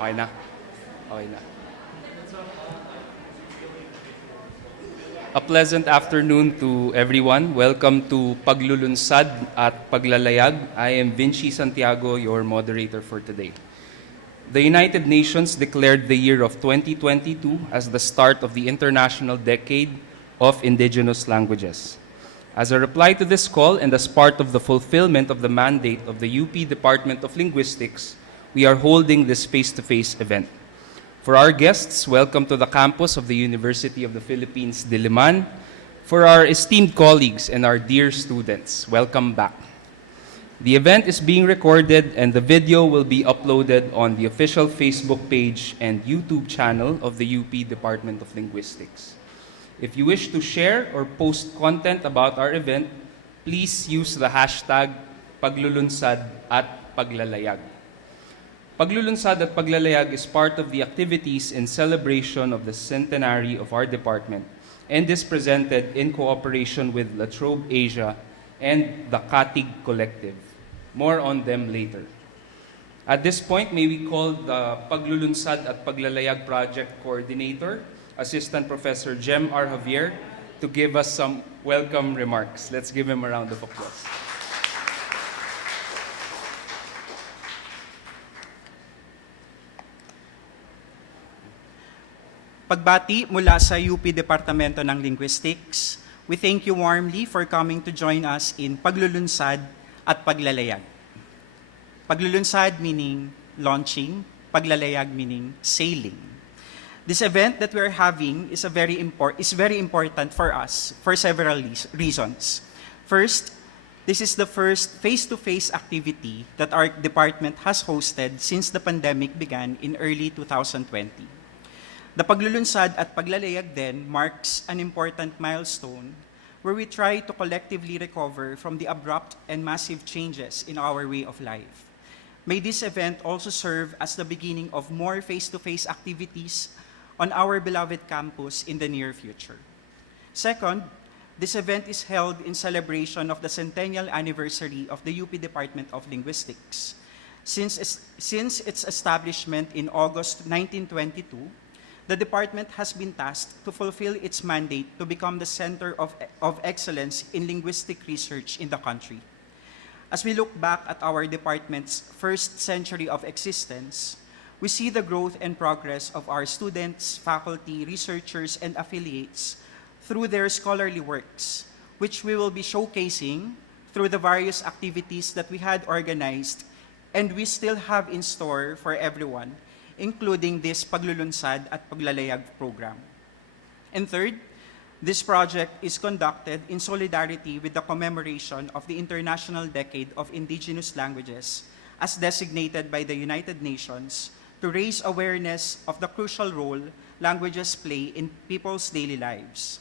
Okay na. Okay na. A pleasant afternoon to everyone. Welcome to Paglulunsad at Paglalayag. I am Vinci Santiago, your moderator for today. The United Nations declared the year of 2022 as the start of the International Decade of Indigenous Languages. As a reply to this call and as part of the fulfillment of the mandate of the UP Department of Linguistics, we are holding this face-to-face event. For our guests, welcome to the campus of the University of the Philippines, Diliman. For our esteemed colleagues and our dear students, welcome back. The event is being recorded and the video will be uploaded on the official Facebook page and YouTube channel of the UP Department of Linguistics. If you wish to share or post content about our event, please use the hashtag Paglulunsad at Paglalayag. Paglulunsad at Paglalayag is part of the activities in celebration of the centenary of our department and is presented in cooperation with La Trobe Asia and the Katig Collective. More on them later. At this point, may we call the Paglulunsad at Paglalayag Project Coordinator, Assistant Professor Jem R. Javier, to give us some welcome remarks. Let's give him a round of applause. Pagbati mula sa UP Departamento ng Linguistics, we thank you warmly for coming to join us in Paglulunsad at Paglalayag. Paglulunsad meaning launching, Paglalayag meaning sailing. This event that we're having is very important for us for several reasons. First, this is the first face-to-face activity that our department has hosted since the pandemic began in early 2020. The Paglulunsad at Paglalayag then marks an important milestone where we try to collectively recover from the abrupt and massive changes in our way of life. May this event also serve as the beginning of more face-to-face activities on our beloved campus in the near future. Second, this event is held in celebration of the centennial anniversary of the UP Department of Linguistics. Since its establishment in August 1922, the department has been tasked to fulfill its mandate to become the center of excellence in linguistic research in the country. As we look back at our department's first century of existence, we see the growth and progress of our students, faculty, researchers, and affiliates through their scholarly works, which we will be showcasing through the various activities that we had organized and we still have in store for everyone, including this Paglulunsad at Paglalayag program. And third, this project is conducted in solidarity with the commemoration of the International Decade of Indigenous Languages as designated by the United Nations to raise awareness of the crucial role languages play in people's daily lives.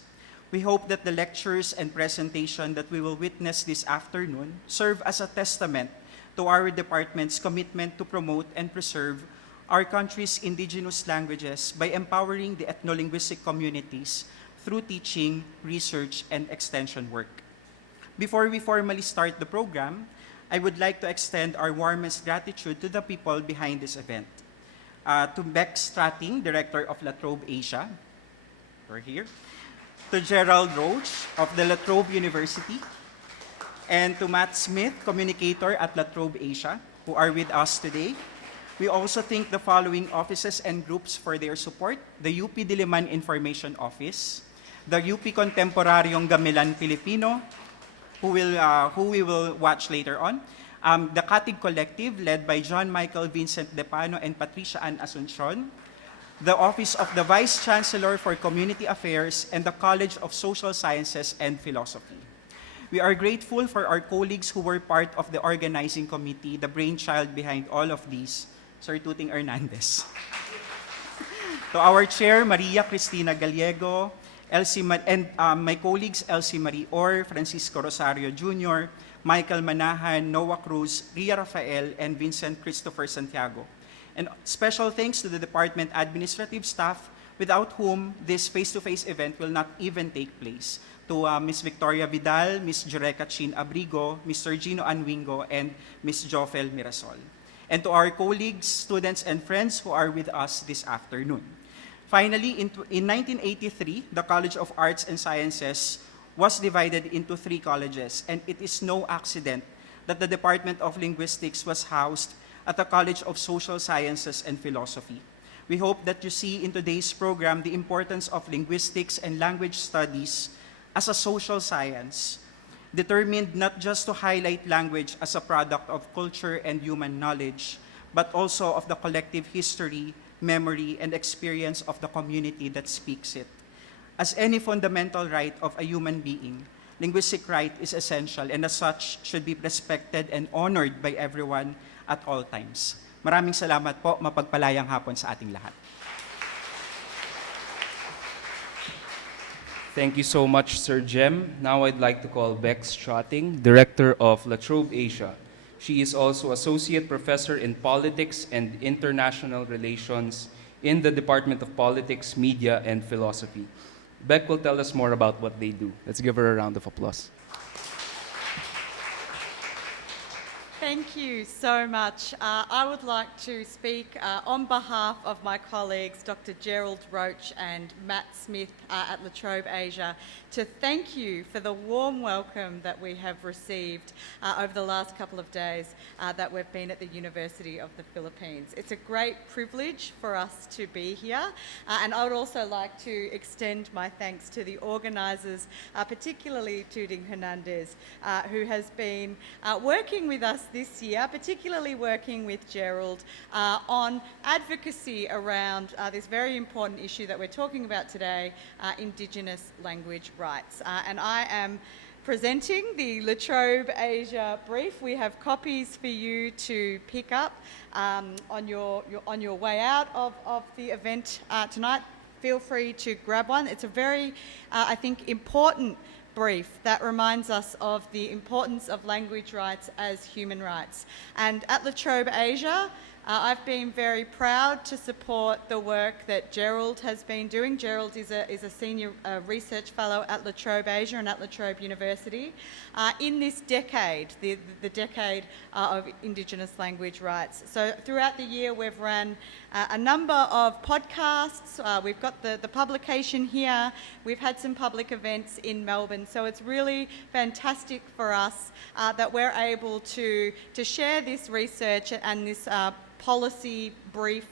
We hope that the lectures and presentation that we will witness this afternoon serve as a testament to our department's commitment to promote and preserve our country's indigenous languages by empowering the ethno-linguistic communities through teaching, research, and extension work. Before we formally start the program, I would like to extend our warmest gratitude to the people behind this event. To Beck Strating, Director of La Trobe Asia, we're here. To Gerald Roche of the La Trobe University, and to Matt Smith, Communicator at La Trobe Asia, who are with us today. We also thank the following offices and groups for their support: the UP Diliman Information Office, the UP Kontemporaryong Gamelan Pilipino, who we will watch later on, the Katig Collective, led by John Michael Vincent Depano and Patricia Ann Asuncion, the Office of the Vice Chancellor for Community Affairs, and the College of Social Sciences and Philosophy. We are grateful for our colleagues who were part of the organizing committee, the brainchild behind all of these, Sir Tuting Hernandez. To our chair, Maria Kristina Gallego, and my colleagues Elsie Marie Orr, Francisco Rosario Jr., Michael Manahan, Noah Cruz, Ria Rafael, and Vincent Christopher Santiago. And special thanks to the department administrative staff, without whom this face-to-face event will not even take place. To Ms. Victoria Vidal, Ms. Jureca Chin Abrigo, Mr. Gino Anwingo, and Ms. Jofel Mirasol. and to our colleagues, students, and friends who are with us this afternoon. Finally, in 1983, the College of Arts and Sciences was divided into 3 colleges, and it is no accident that the Department of Linguistics was housed at the College of Social Sciences and Philosophy. We hope that you see in today's program the importance of linguistics and language studies as a social science, determined not just to highlight language as a product of culture and human knowledge, but also of the collective history, memory, and experience of the community that speaks it. As any fundamental right of a human being, linguistic right is essential and as such should be respected and honored by everyone at all times. Maraming salamat po, mapagpalayang hapon sa ating lahat. Thank you so much, Sir Jem. Now I'd like to call Bex Trotting, Director of La Trobe Asia. She is also Associate Professor in Politics and International Relations in the Department of Politics, Media, and Philosophy. Beck will tell us more about what they do. Let's give her a round of applause. Thank you so much. I would like to speak on behalf of my colleagues, Dr. Gerald, Roche and Matt Smith at La Trobe Asia, to thank you for the warm welcome that we have received over the last couple of days that we've been at the University of the Philippines. It's a great privilege for us to be here, and I would also like to extend my thanks to the organisers, particularly Tuding Hernandez, who has been working with us this year, particularly working with Gerald on advocacy around this very important issue that we're talking about today, Indigenous language rights. And I am presenting the La Trobe Asia brief. We have copies for you to pick up on your way out of the event tonight. Feel free to grab one. It's a very, I think, important brief that reminds us of the importance of language rights as human rights. And at La Trobe Asia, I've been very proud to support the work that Gerald has been doing. Gerald is a senior research fellow at La Trobe Asia and at La Trobe University in this decade, the decade of Indigenous language rights. So throughout the year we've run a number of podcasts. We've got the publication here. We've had some public events in Melbourne. So it's really fantastic for us that we're able to share this research and this policy brief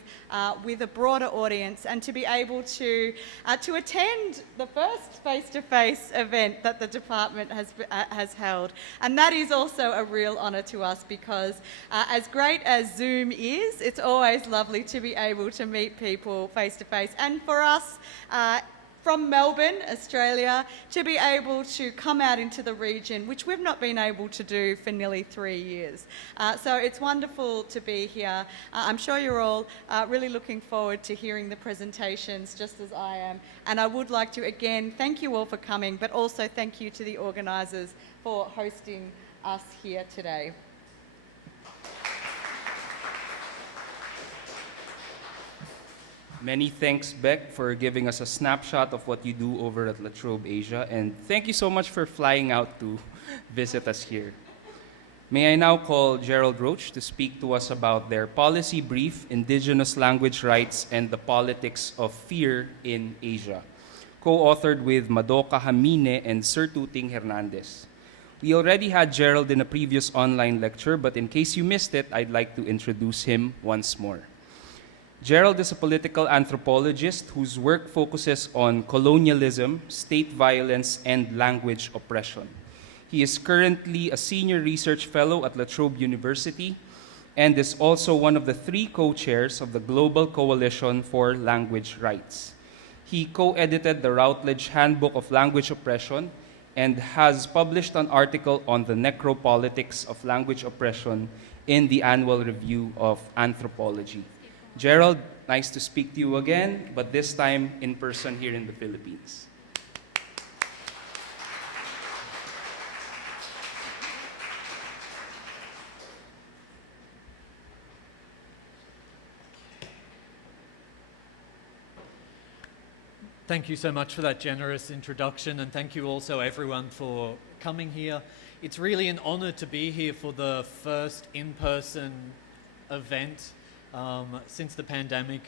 with a broader audience, and to be able to attend the first face-to-face event that the department has held. And that is also a real honour to us, because as great as Zoom is, it's always lovely to be able to meet people face-to-face. And for us, from Melbourne, Australia, to be able to come out into the region, which we've not been able to do for nearly 3 years. So it's wonderful to be here. I'm sure you're all really looking forward to hearing the presentations, just as I am. And I would like to again thank you all for coming, but also thank you to the organisers for hosting us here today. Many thanks, Beck, for giving us a snapshot of what you do over at La Trobe Asia, and thank you so much for flying out to visit us here. May I now call Gerald Roche to speak to us about their policy brief, Indigenous Language Rights and the Politics of Fear in Asia, co-authored with Madoka Hamine and Sir Tuting Hernandez. We already had Gerald in a previous online lecture, but in case you missed it, I'd like to introduce him once more. Gerald is a political anthropologist whose work focuses on colonialism, state violence, and language oppression. He is currently a senior research fellow at La Trobe University and is also one of the 3 co-chairs of the Global Coalition for Language Rights. He co-edited the Routledge Handbook of Language Oppression and has published an article on the necropolitics of language oppression in the Annual Review of Anthropology. Gerald, nice to speak to you again, but this time in person here in the Philippines. Thank you so much for that generous introduction, and thank you also everyone for coming here. It's really an honor to be here for the first in-person event since the pandemic.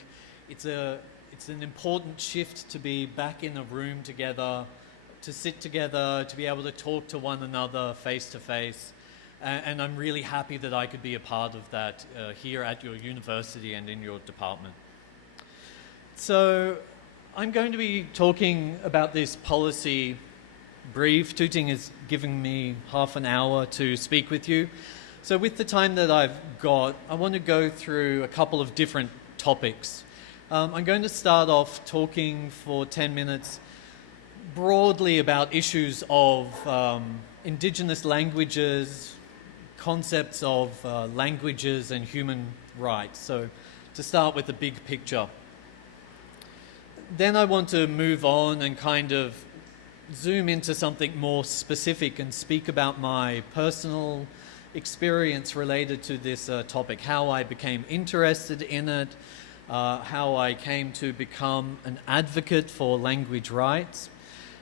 It's an important shift to be back in a room together, to sit together, to be able to talk to one another face to face. And I'm really happy that I could be a part of that here at your university and in your department. So I'm going to be talking about this policy brief. Tuting is giving me half an hour to speak with you. So with the time that I've got, I want to go through a couple of different topics. I'm going to start off talking for 10 minutes broadly about issues of Indigenous languages, concepts of languages and human rights. So to start with the big picture. Then I want to move on and kind of zoom into something more specific and speak about my personal experience related to this topic, how I became interested in it, how I came to become an advocate for language rights.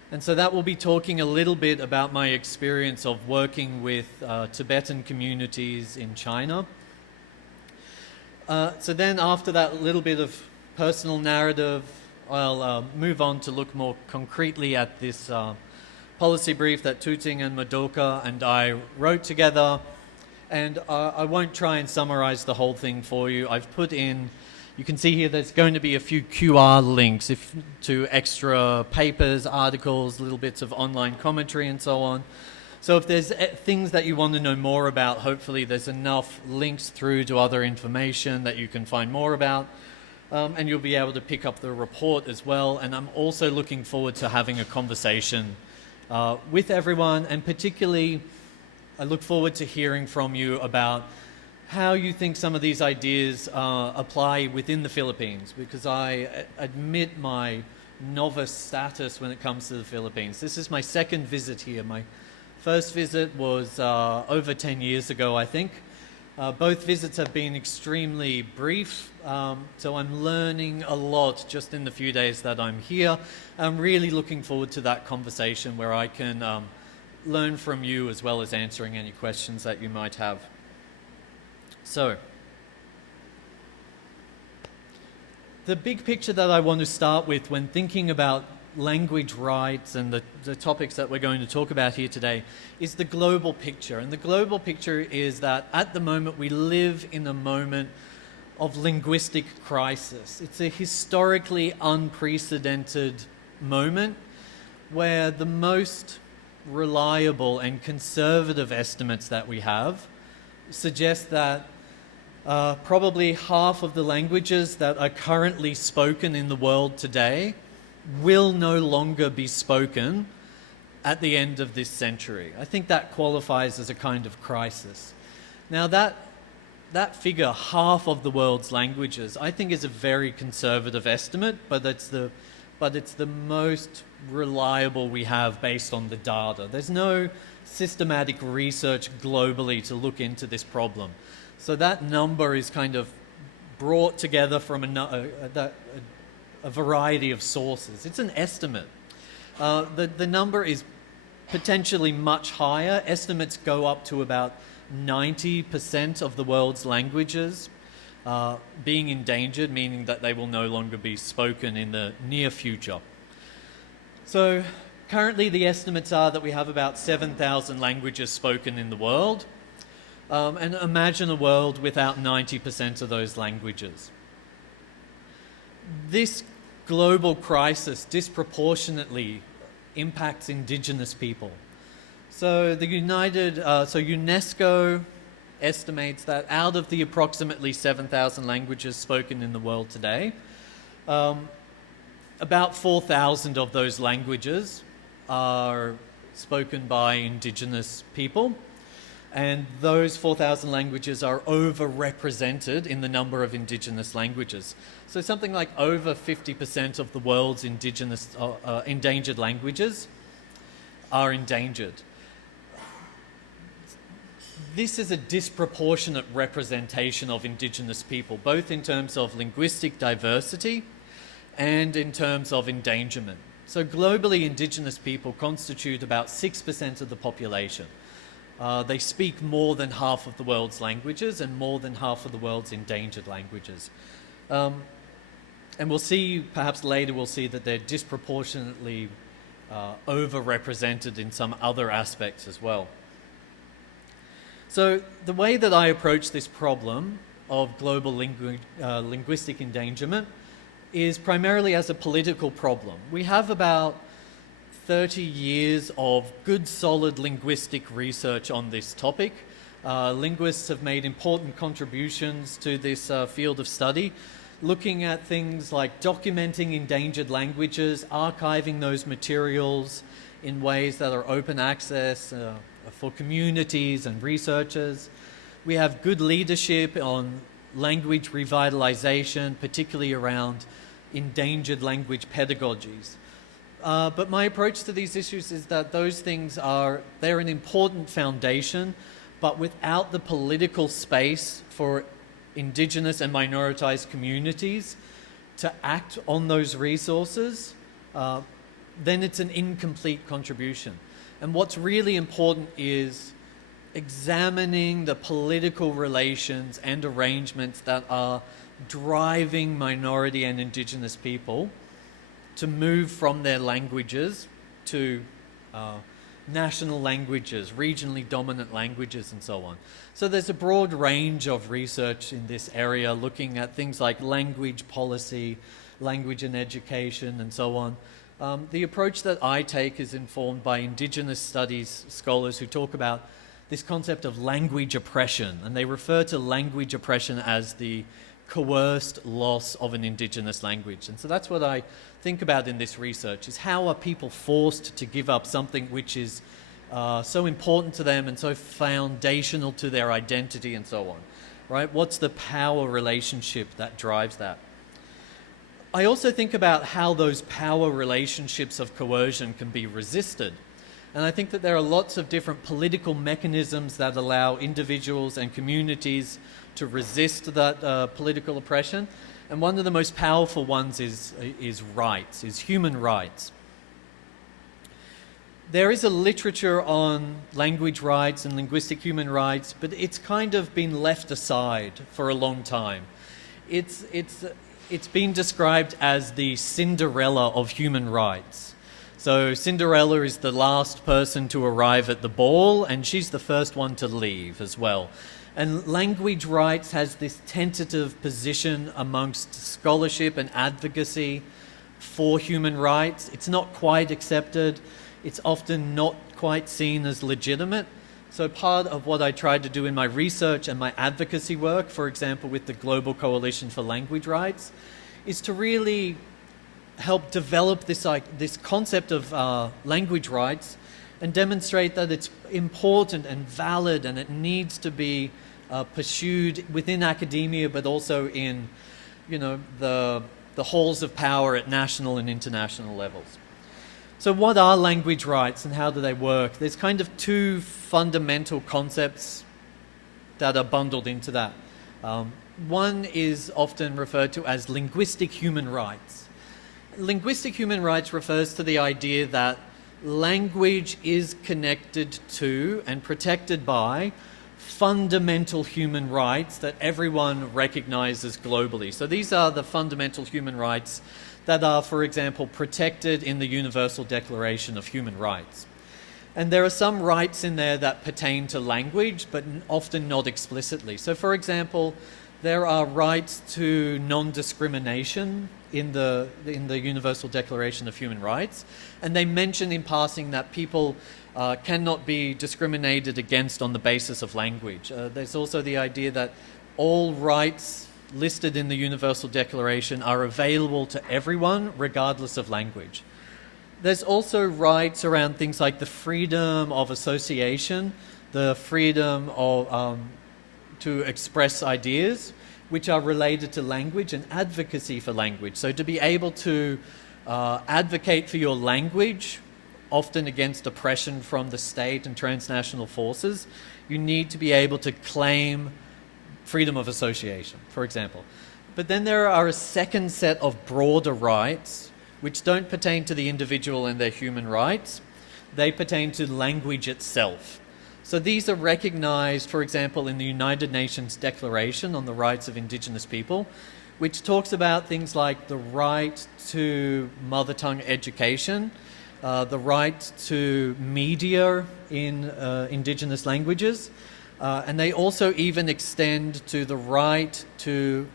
And so that will be talking a little bit about my experience of working with Tibetan communities in China. So then after that little bit of personal narrative, I'll move on to look more concretely at this policy brief that Tuting and Madoka and I wrote together. And I won't try and summarize the whole thing for you. I've put in, you can see here there's going to be a few QR links to extra papers, articles, little bits of online commentary and so on. So if there's things that you want to know more about, hopefully there's enough links through to other information that you can find more about. And you'll be able to pick up the report as well. And I'm also looking forward to having a conversation with everyone, and particularly I look forward to hearing from you about how you think some of these ideas apply within the Philippines, because I admit my novice status when it comes to the Philippines. This is my second visit here. My first visit was over 10 years ago, I think. Both visits have been extremely brief, so I'm learning a lot just in the few days that I'm here. I'm really looking forward to that conversation where I can learn from you as well as answering any questions that you might have. So, the big picture that I want to start with when thinking about language rights and the topics that we're going to talk about here today is the global picture. And the global picture is that at the moment we live in a moment of linguistic crisis. It's a historically unprecedented moment where the most reliable and conservative estimates that we have suggest that probably half of the languages that are currently spoken in the world today will no longer be spoken at the end of this century. I think that qualifies as a kind of crisis. Now that figure, half of the world's languages, I think is a very conservative estimate, but it's the most reliable we have based on the data. There's no systematic research globally to look into this problem. So that number is kind of brought together from a variety of sources. It's an estimate. The number is potentially much higher. Estimates go up to about 90% of the world's languages being endangered, meaning that they will no longer be spoken in the near future. So currently the estimates are that we have about 7,000 languages spoken in the world. And imagine a world without 90% of those languages. This global crisis disproportionately impacts Indigenous people. So UNESCO estimates that out of the approximately 7,000 languages spoken in the world today, about 4,000 of those languages are spoken by Indigenous people. And those 4,000 languages are overrepresented in the number of Indigenous languages. So something like over 50% of the world's endangered languages are endangered. This is a disproportionate representation of Indigenous people, both in terms of linguistic diversity and in terms of endangerment. So globally, Indigenous people constitute about 6% of the population. They speak more than half of the world's languages and more than half of the world's endangered languages. And we'll see, perhaps later we'll see that they're disproportionately overrepresented in some other aspects as well. So the way that I approach this problem of global linguistic endangerment is primarily as a political problem. We have about 30 years of good, solid linguistic research on this topic. Linguists have made important contributions to this field of study, looking at things like documenting endangered languages, archiving those materials in ways that are open access for communities and researchers. We have good leadership on language revitalization, particularly around endangered language pedagogies. But my approach to these issues is that those things they're an important foundation, but without the political space for Indigenous and minoritized communities to act on those resources, then it's an incomplete contribution. And what's really important is examining the political relations and arrangements that are driving minority and Indigenous people to move from their languages to national languages, regionally dominant languages, and so on. So there's a broad range of research in this area looking at things like language policy, language and education, and so on. The approach that I take is informed by Indigenous studies scholars who talk about this concept of language oppression, and they refer to language oppression as the coerced loss of an Indigenous language. And so that's what I think about in this research, is how are people forced to give up something which is so important to them and so foundational to their identity and so on, right? What's the power relationship that drives that? I also think about how those power relationships of coercion can be resisted. And I think that there are lots of different political mechanisms that allow individuals and communities to resist that political oppression. And one of the most powerful ones is rights, is human rights. There is a literature on language rights and linguistic human rights, but it's kind of been left aside for a long time. It's been described as the Cinderella of human rights. So Cinderella is the last person to arrive at the ball, and she's the first one to leave as well. And language rights has this tentative position amongst scholarship and advocacy for human rights. It's not quite accepted. It's often not quite seen as legitimate. So part of what I tried to do in my research and my advocacy work, for example, with the Global Coalition for Language Rights, is to really help develop this concept of language rights and demonstrate that it's important and valid and it needs to be pursued within academia, but also in, the halls of power at national and international levels. So what are language rights and how do they work? There's kind of two fundamental concepts that are bundled into that. One is often referred to as linguistic human rights. Linguistic human rights refers to the idea that language is connected to and protected by fundamental human rights that everyone recognizes globally. So these are the fundamental human rights that are, for example, protected in the Universal Declaration of Human Rights. And there are some rights in there that pertain to language, but often not explicitly. So, for example, there are rights to non-discrimination in the Universal Declaration of Human Rights, and they mention in passing that people cannot be discriminated against on the basis of language. There's also the idea that all rights listed in the Universal Declaration are available to everyone, regardless of language. There's also rights around things like the freedom of association, the freedom of to express ideas, which are related to language and advocacy for language. So to be able to advocate for your language, often against oppression from the state and transnational forces, you need to be able to claim freedom of association, for example. But then there are a second set of broader rights which don't pertain to the individual and their human rights. They pertain to language itself. So these are recognized, for example, in the United Nations Declaration on the Rights of Indigenous People, which talks about things like the right to mother tongue education, the right to media in Indigenous languages, and they also even extend to the right to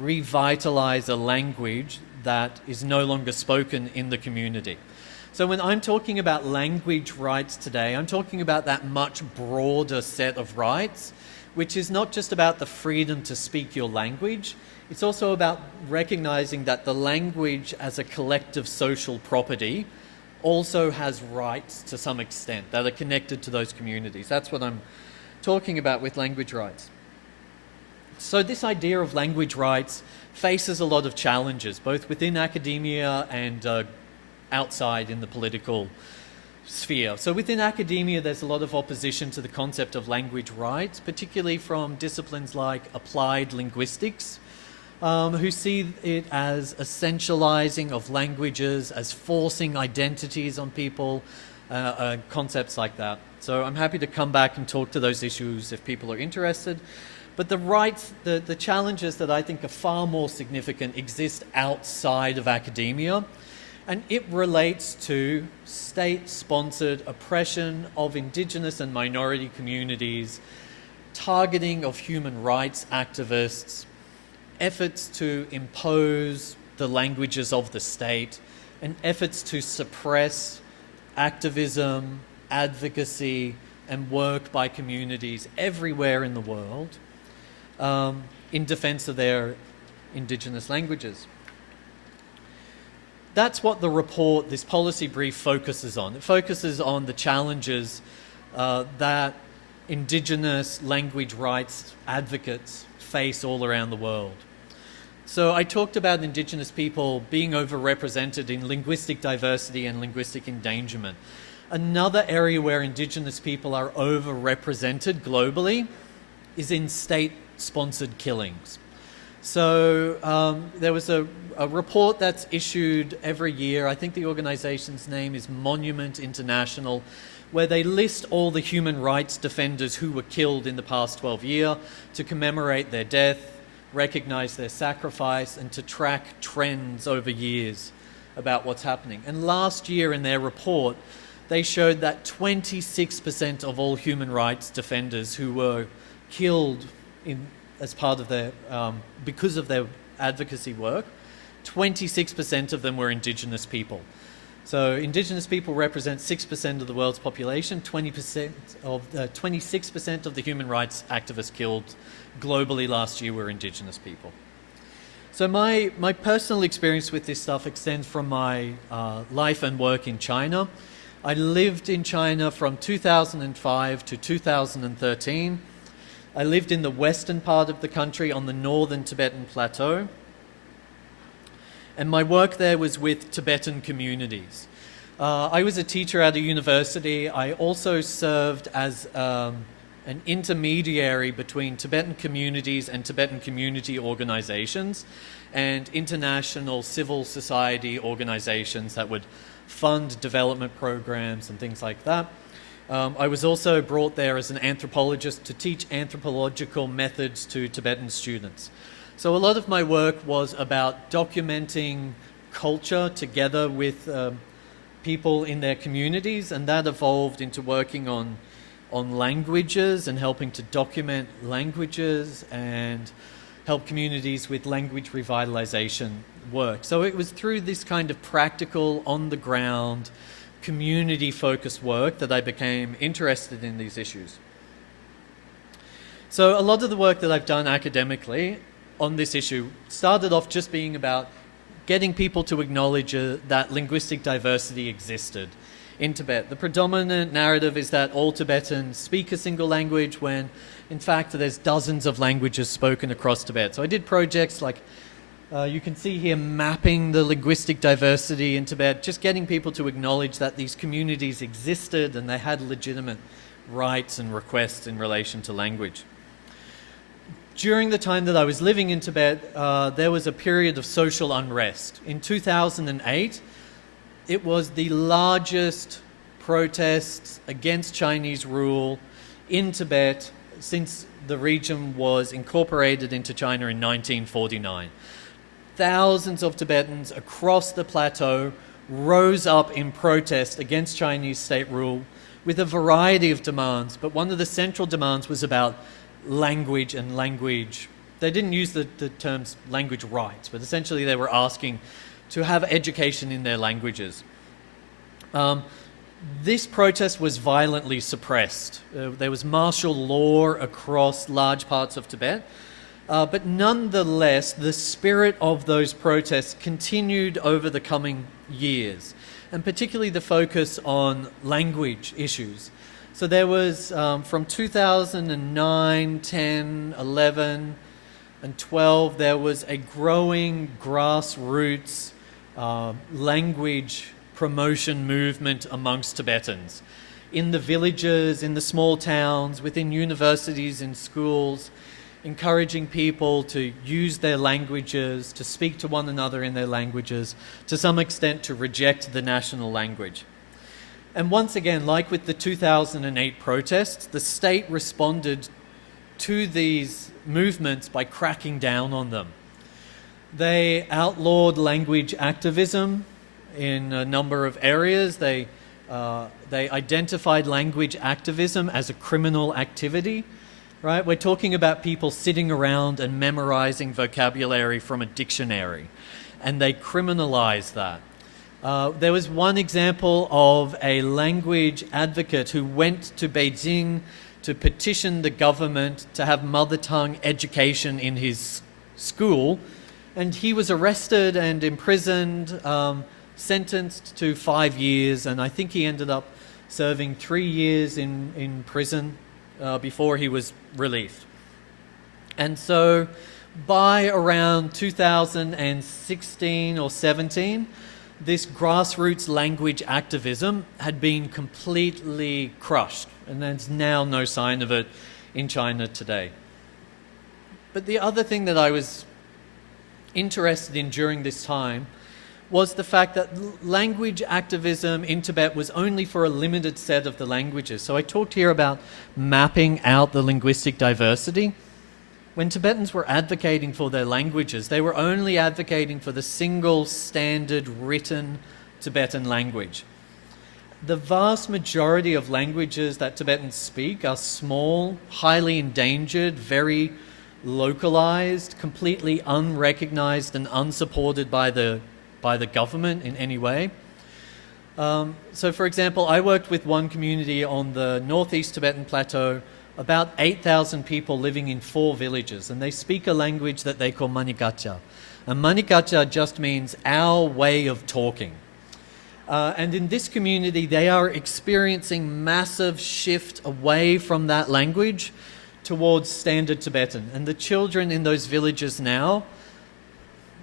revitalize a language that is no longer spoken in the community. So when I'm talking about language rights today, I'm talking about that much broader set of rights, which is not just about the freedom to speak your language, it's also about recognizing that the language as a collective social property also has rights to some extent that are connected to those communities. That's what I'm talking about with language rights. So this idea of language rights faces a lot of challenges, both within academia and outside in the political sphere. So within academia, there's a lot of opposition to the concept of language rights, particularly from disciplines like applied linguistics, who see it as essentializing of languages, as forcing identities on people, concepts like that. So I'm happy to come back and talk to those issues if people are interested. But the rights, the challenges that I think are far more significant exist outside of academia, and it relates to state-sponsored oppression of Indigenous and minority communities, targeting of human rights activists, efforts to impose the languages of the state, and efforts to suppress activism, advocacy, and work by communities everywhere in the world in defense of their Indigenous languages. That's what the report, this policy brief, focuses on. It focuses on the challenges that Indigenous language rights advocates face all around the world. So I talked about Indigenous people being overrepresented in linguistic diversity and linguistic endangerment. Another area where Indigenous people are overrepresented globally is in state-sponsored killings. So there was a report that's issued every year. I think the organization's name is Monument International, where they list all the human rights defenders who were killed in the past 12 years to commemorate their death, recognize their sacrifice, and to track trends over years about what's happening. And last year in their report, they showed that 26% of all human rights defenders who were killed as part of their, because of their advocacy work, 26% of them were Indigenous people. So Indigenous people represent 6% of the world's population, 26% of the human rights activists killed globally last year were Indigenous people. So my personal experience with this stuff extends from my life and work in China. I lived in China from 2005 to 2013. I lived in the western part of the country on the northern Tibetan plateau. And my work there was with Tibetan communities. I was a teacher at a university. I also served as an intermediary between Tibetan communities and Tibetan community organizations and international civil society organizations that would fund development programs and things like that. I was also brought there as an anthropologist to teach anthropological methods to Tibetan students. So a lot of my work was about documenting culture together with people in their communities, and that evolved into working on languages and helping to document languages and help communities with language revitalization work. So it was through this kind of practical, on-the-ground, community-focused work that I became interested in these issues. So a lot of the work that I've done academically on this issue started off just being about getting people to acknowledge that linguistic diversity existed in Tibet. The predominant narrative is that all Tibetans speak a single language when, in fact, there's dozens of languages spoken across Tibet. So I did projects like, you can see here, mapping the linguistic diversity in Tibet, just getting people to acknowledge that these communities existed and they had legitimate rights and requests in relation to language. During the time that I was living in Tibet, there was a period of social unrest. In 2008, it was the largest protests against Chinese rule in Tibet since the region was incorporated into China in 1949. Thousands of Tibetans across the plateau rose up in protest against Chinese state rule with a variety of demands, but one of the central demands was about language and language. They didn't use the terms language rights, but essentially they were asking to have education in their languages. This protest was violently suppressed. There was martial law across large parts of Tibet, but nonetheless, the spirit of those protests continued over the coming years, and particularly the focus on language issues. So there was, from 2009, 10, 11, and 12, there was a growing grassroots language promotion movement amongst Tibetans. In the villages, in the small towns, within universities and schools, encouraging people to use their languages, to speak to one another in their languages, to some extent to reject the national language. And once again, like with the 2008 protests, the state responded to these movements by cracking down on them. They outlawed language activism in a number of areas. They identified language activism as a criminal activity. Right? We're talking about people sitting around and memorizing vocabulary from a dictionary, and they criminalized that. There was one example of a language advocate who went to Beijing to petition the government to have mother tongue education in his school, and he was arrested and imprisoned, sentenced to 5 years, and I think he ended up serving 3 years in prison before he was released. And so by around 2016 or 17, this grassroots language activism had been completely crushed, and there's now no sign of it in China today. But the other thing that I was interested in during this time was the fact that language activism in Tibet was only for a limited set of the languages. So I talked here about mapping out the linguistic diversity. When Tibetans were advocating for their languages, they were only advocating for the single standard written Tibetan language. The vast majority of languages that Tibetans speak are small, highly endangered, very localized, completely unrecognized and unsupported by the government in any way. So for example, I worked with one community on the northeast Tibetan plateau, about 8,000 people living in 4 villages, and they speak a language that they call Manigacha. And Manigacha just means our way of talking. And in this community, they are experiencing massive shift away from that language towards standard Tibetan. And the children in those villages now,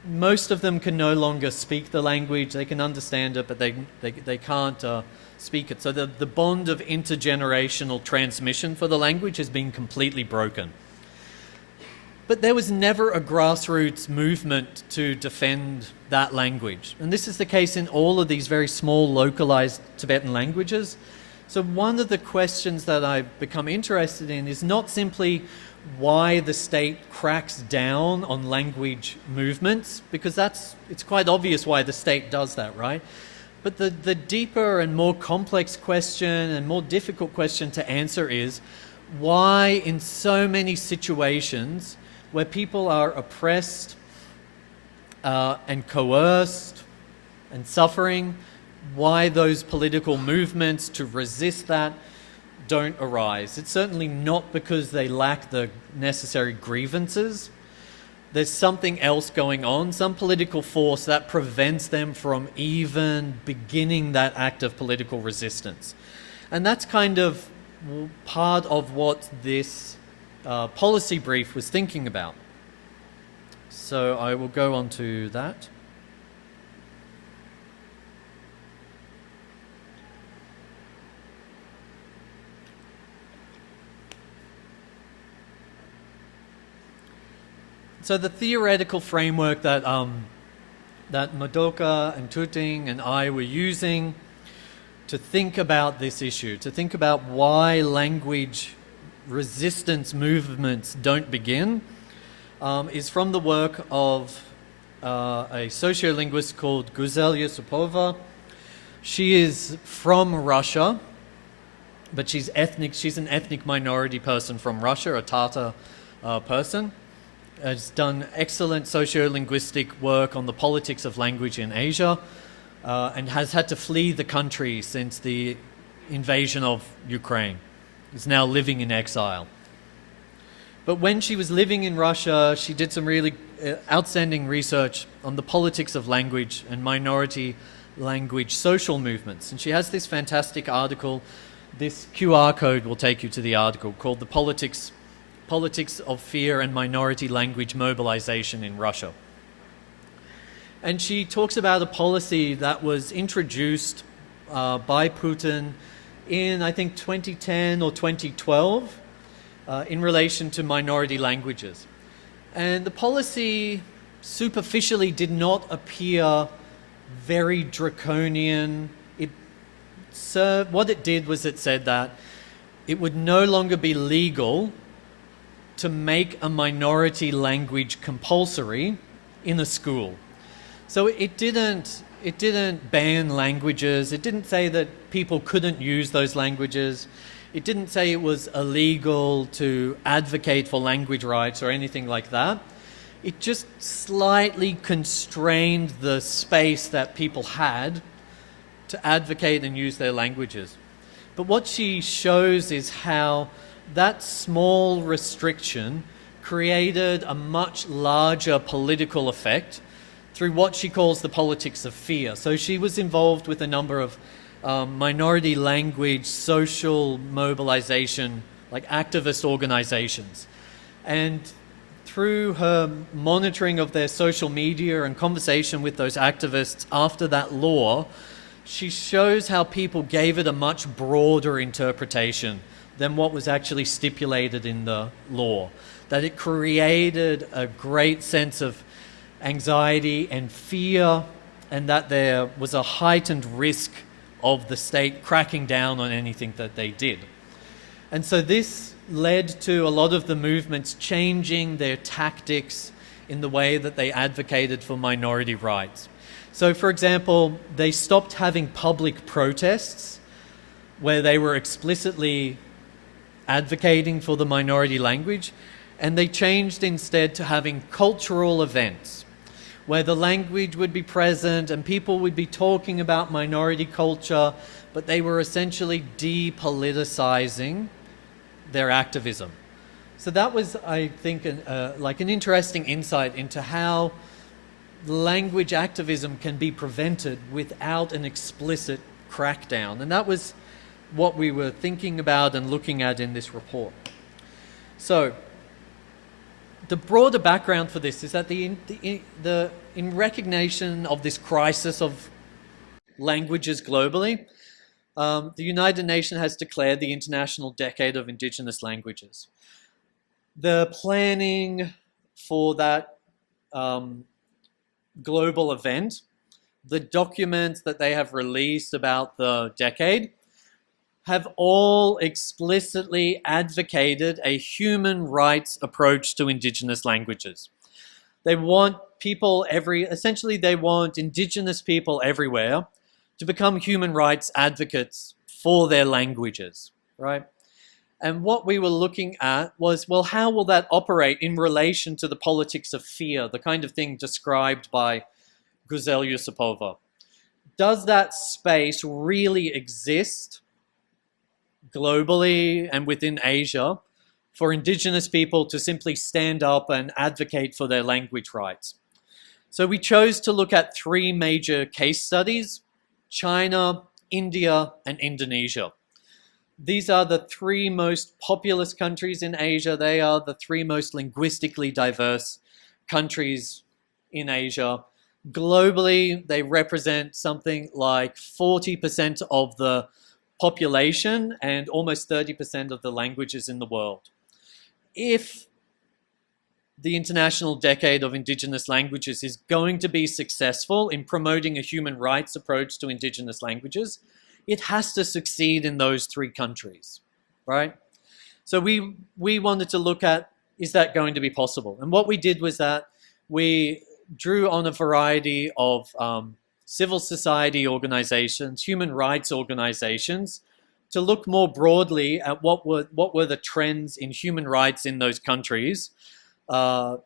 most of them can no longer speak the language. They can understand it, but they can't speak it. So the bond of intergenerational transmission for the language has been completely broken. But there was never a grassroots movement to defend that language. And this is the case in all of these very small, localized Tibetan languages. So one of the questions that I've become interested in is not simply why the state cracks down on language movements, because it's quite obvious why the state does that, right? But the deeper and more complex question and more difficult question to answer is why in so many situations where people are oppressed and coerced and suffering, why those political movements to resist that don't arise. It's certainly not because they lack the necessary grievances. There's something else going on, some political force that prevents them from even beginning that act of political resistance. And that's kind of part of what this policy brief was thinking about. So I will go on to that. So the theoretical framework that Madoka and Tuting and I were using to think about this issue, to think about why language resistance movements don't begin is from the work of a sociolinguist called Guzel Yusupova. She is from Russia, but she's ethnic. She's an ethnic minority person from Russia, a Tatar person. Has done excellent sociolinguistic work on the politics of language in Asia, and has had to flee the country since the invasion of Ukraine. Is now living in exile. But when she was living in Russia, she did some really outstanding research on the politics of language and minority language social movements. And she has this fantastic article. This QR code will take you to the article called The Politics of Fear and Minority Language Mobilization in Russia. And she talks about a policy that was introduced by Putin in, I think, 2010 or 2012 in relation to minority languages. And the policy superficially did not appear very draconian. What it did was it said that it would no longer be legal to make a minority language compulsory in a school. So it didn't ban languages. It didn't say that people couldn't use those languages. It didn't say it was illegal to advocate for language rights or anything like that. It just slightly constrained the space that people had to advocate and use their languages. But what she shows is how that small restriction created a much larger political effect through what she calls the politics of fear. So she was involved with a number of minority language social mobilization, like activist organizations. And through her monitoring of their social media and conversation with those activists after that law, she shows how people gave it a much broader interpretation than what was actually stipulated in the law. That it created a great sense of anxiety and fear, and that there was a heightened risk of the state cracking down on anything that they did. And so this led to a lot of the movements changing their tactics in the way that they advocated for minority rights. So, for example, they stopped having public protests where they were explicitly advocating for the minority language, and they changed instead to having cultural events where the language would be present and people would be talking about minority culture, but they were essentially depoliticizing their activism. So that was, I think, an interesting insight into how language activism can be prevented without an explicit crackdown. And that was what we were thinking about and looking at in this report. So the broader background for this is that in recognition of this crisis of languages globally, the United Nations has declared the International Decade of Indigenous Languages. The planning for that global event, the documents that they have released about the decade, have all explicitly advocated a human rights approach to Indigenous languages. They want essentially they want Indigenous people everywhere to become human rights advocates for their languages, right? And what we were looking at was, well, how will that operate in relation to the politics of fear, the kind of thing described by Guzel Yusupova? Does that space really exist globally and within Asia for Indigenous people to simply stand up and advocate for their language rights? So we chose to look at three major case studies: China, India, and Indonesia. These are the three most populous countries in Asia. They are the three most linguistically diverse countries in Asia. Globally, they represent something like 40% of the population and almost 30% of the languages in the world. If the International Decade of Indigenous Languages is going to be successful in promoting a human rights approach to Indigenous languages, it has to succeed in those three countries, right? So we wanted to look at, is that going to be possible? And what we did was that we drew on a variety of civil society organizations, human rights organizations, to look more broadly at what were the trends in human rights in those countries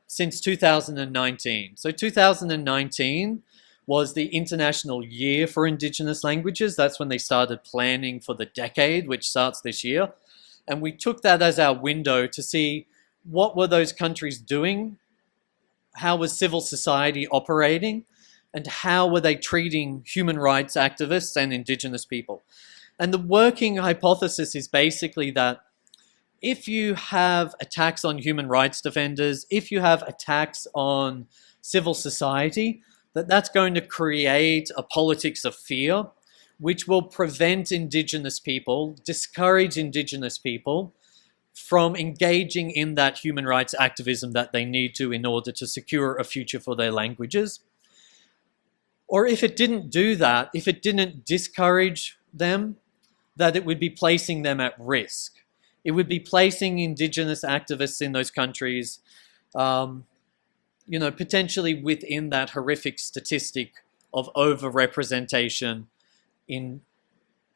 since 2019. So 2019 was the International Year for Indigenous Languages. That's when they started planning for the decade, which starts this year. And we took that as our window to see what were those countries doing, how was civil society operating, and how were they treating human rights activists and Indigenous people. And the working hypothesis is basically that if you have attacks on human rights defenders, if you have attacks on civil society, that's going to create a politics of fear, which will prevent Indigenous people, discourage Indigenous people from engaging in that human rights activism that they need to in order to secure a future for their languages. Or if it didn't do that, if it didn't discourage them, that it would be placing them at risk. It would be placing Indigenous activists in those countries, potentially within that horrific statistic of overrepresentation in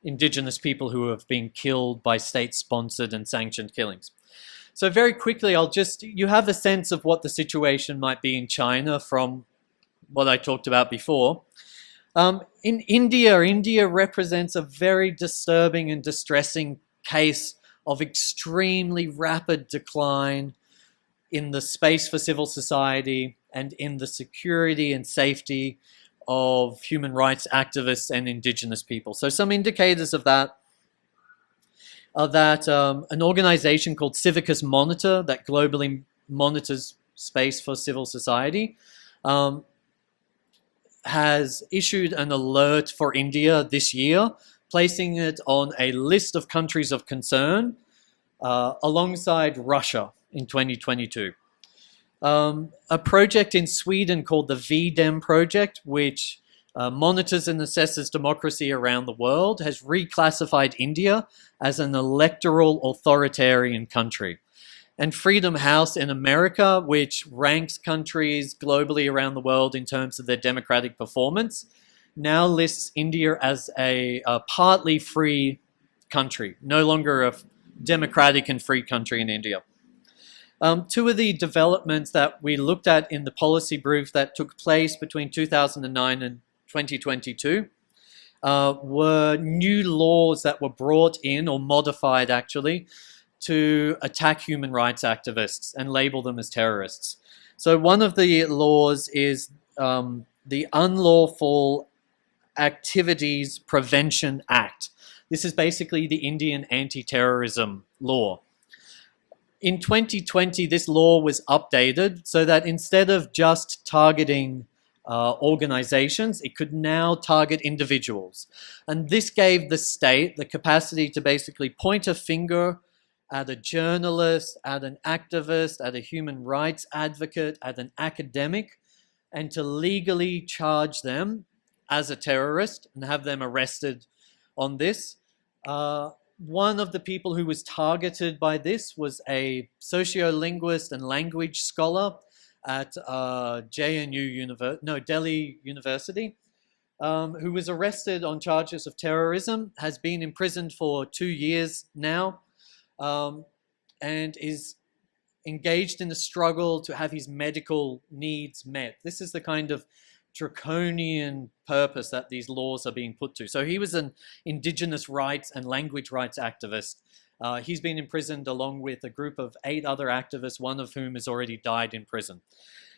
Indigenous people who have been killed by state-sponsored and sanctioned killings. So very quickly, you have a sense of what the situation might be in China from what I talked about before. In India represents a very disturbing and distressing case of extremely rapid decline in the space for civil society and in the security and safety of human rights activists and Indigenous people. So some indicators of that are that an organization called Civicus Monitor, that globally monitors space for civil society, has issued an alert for India this year, placing it on a list of countries of concern alongside Russia in 2022. A project in Sweden called the VDEM project, which monitors and assesses democracy around the world, has reclassified India as an electoral authoritarian country. And Freedom House in America, which ranks countries globally around the world in terms of their democratic performance, now lists India as a partly free country, no longer a democratic and free country in India. Two of the developments that we looked at in the policy brief that took place between 2009 and 2022 were new laws that were brought in, or modified actually, to attack human rights activists and label them as terrorists. So one of the laws is the Unlawful Activities Prevention Act. This is basically the Indian anti-terrorism law. In 2020, this law was updated so that instead of just targeting organizations, it could now target individuals. And this gave the state the capacity to basically point a finger at a journalist, at an activist, at a human rights advocate, at an academic, and to legally charge them as a terrorist and have them arrested on this. One of the people who was targeted by this was a sociolinguist and language scholar at Delhi University, who was arrested on charges of terrorism, has been imprisoned for 2 years now, and is engaged in a struggle to have his medical needs met. This is the kind of draconian purpose that these laws are being put to. So he was an Indigenous rights and language rights activist. He's been imprisoned along with a group of 8 other activists, one of whom has already died in prison.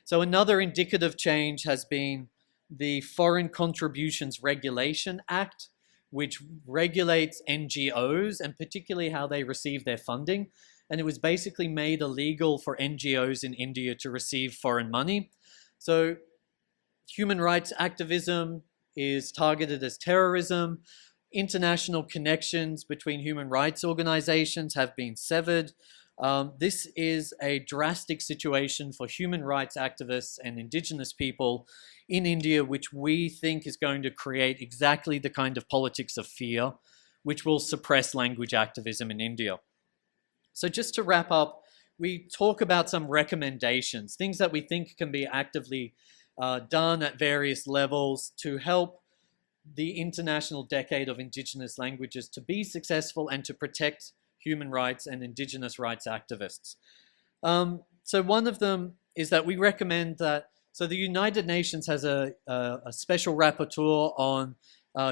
So another indicative change has been the Foreign Contributions Regulation Act, which regulates NGOs and particularly how they receive their funding. And it was basically made illegal for NGOs in India to receive foreign money. So human rights activism is targeted as terrorism. International connections between human rights organizations have been severed. This is a drastic situation for human rights activists and Indigenous people in India, which we think is going to create exactly the kind of politics of fear which will suppress language activism in India. So just to wrap up, we talk about some recommendations, things that we think can be actively done at various levels to help the International Decade of Indigenous Languages to be successful and to protect human rights and Indigenous rights activists. So one of them is that we recommend that, so the United Nations has a special rapporteur on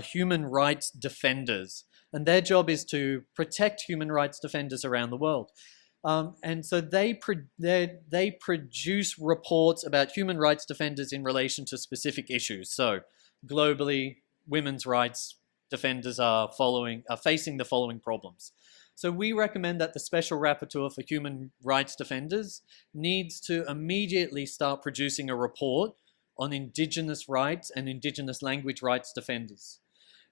human rights defenders, and their job is to protect human rights defenders around the world. And so they produce reports about human rights defenders in relation to specific issues. So globally, women's rights defenders are facing the following problems. So we recommend that the Special Rapporteur for Human Rights Defenders needs to immediately start producing a report on Indigenous rights and Indigenous language rights defenders.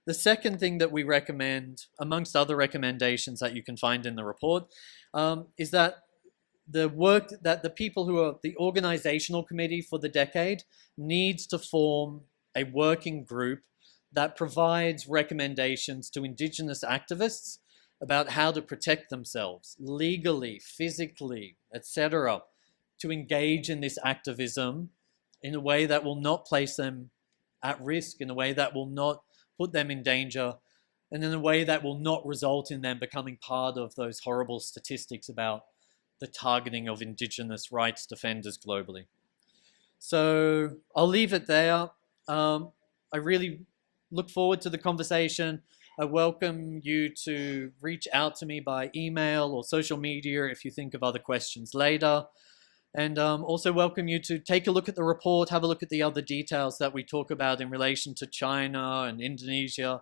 The second thing that we recommend, amongst other recommendations that you can find in the report, is that the people who are the organizational committee for the decade needs to form a working group that provides recommendations to Indigenous activists about how to protect themselves legally, physically, etc., to engage in this activism in a way that will not place them at risk, in a way that will not put them in danger, and in a way that will not result in them becoming part of those horrible statistics about the targeting of Indigenous rights defenders globally. So I'll leave it there. I really look forward to the conversation. I welcome you to reach out to me by email or social media if you think of other questions later. And also welcome you to take a look at the report, have a look at the other details that we talk about in relation to China and Indonesia,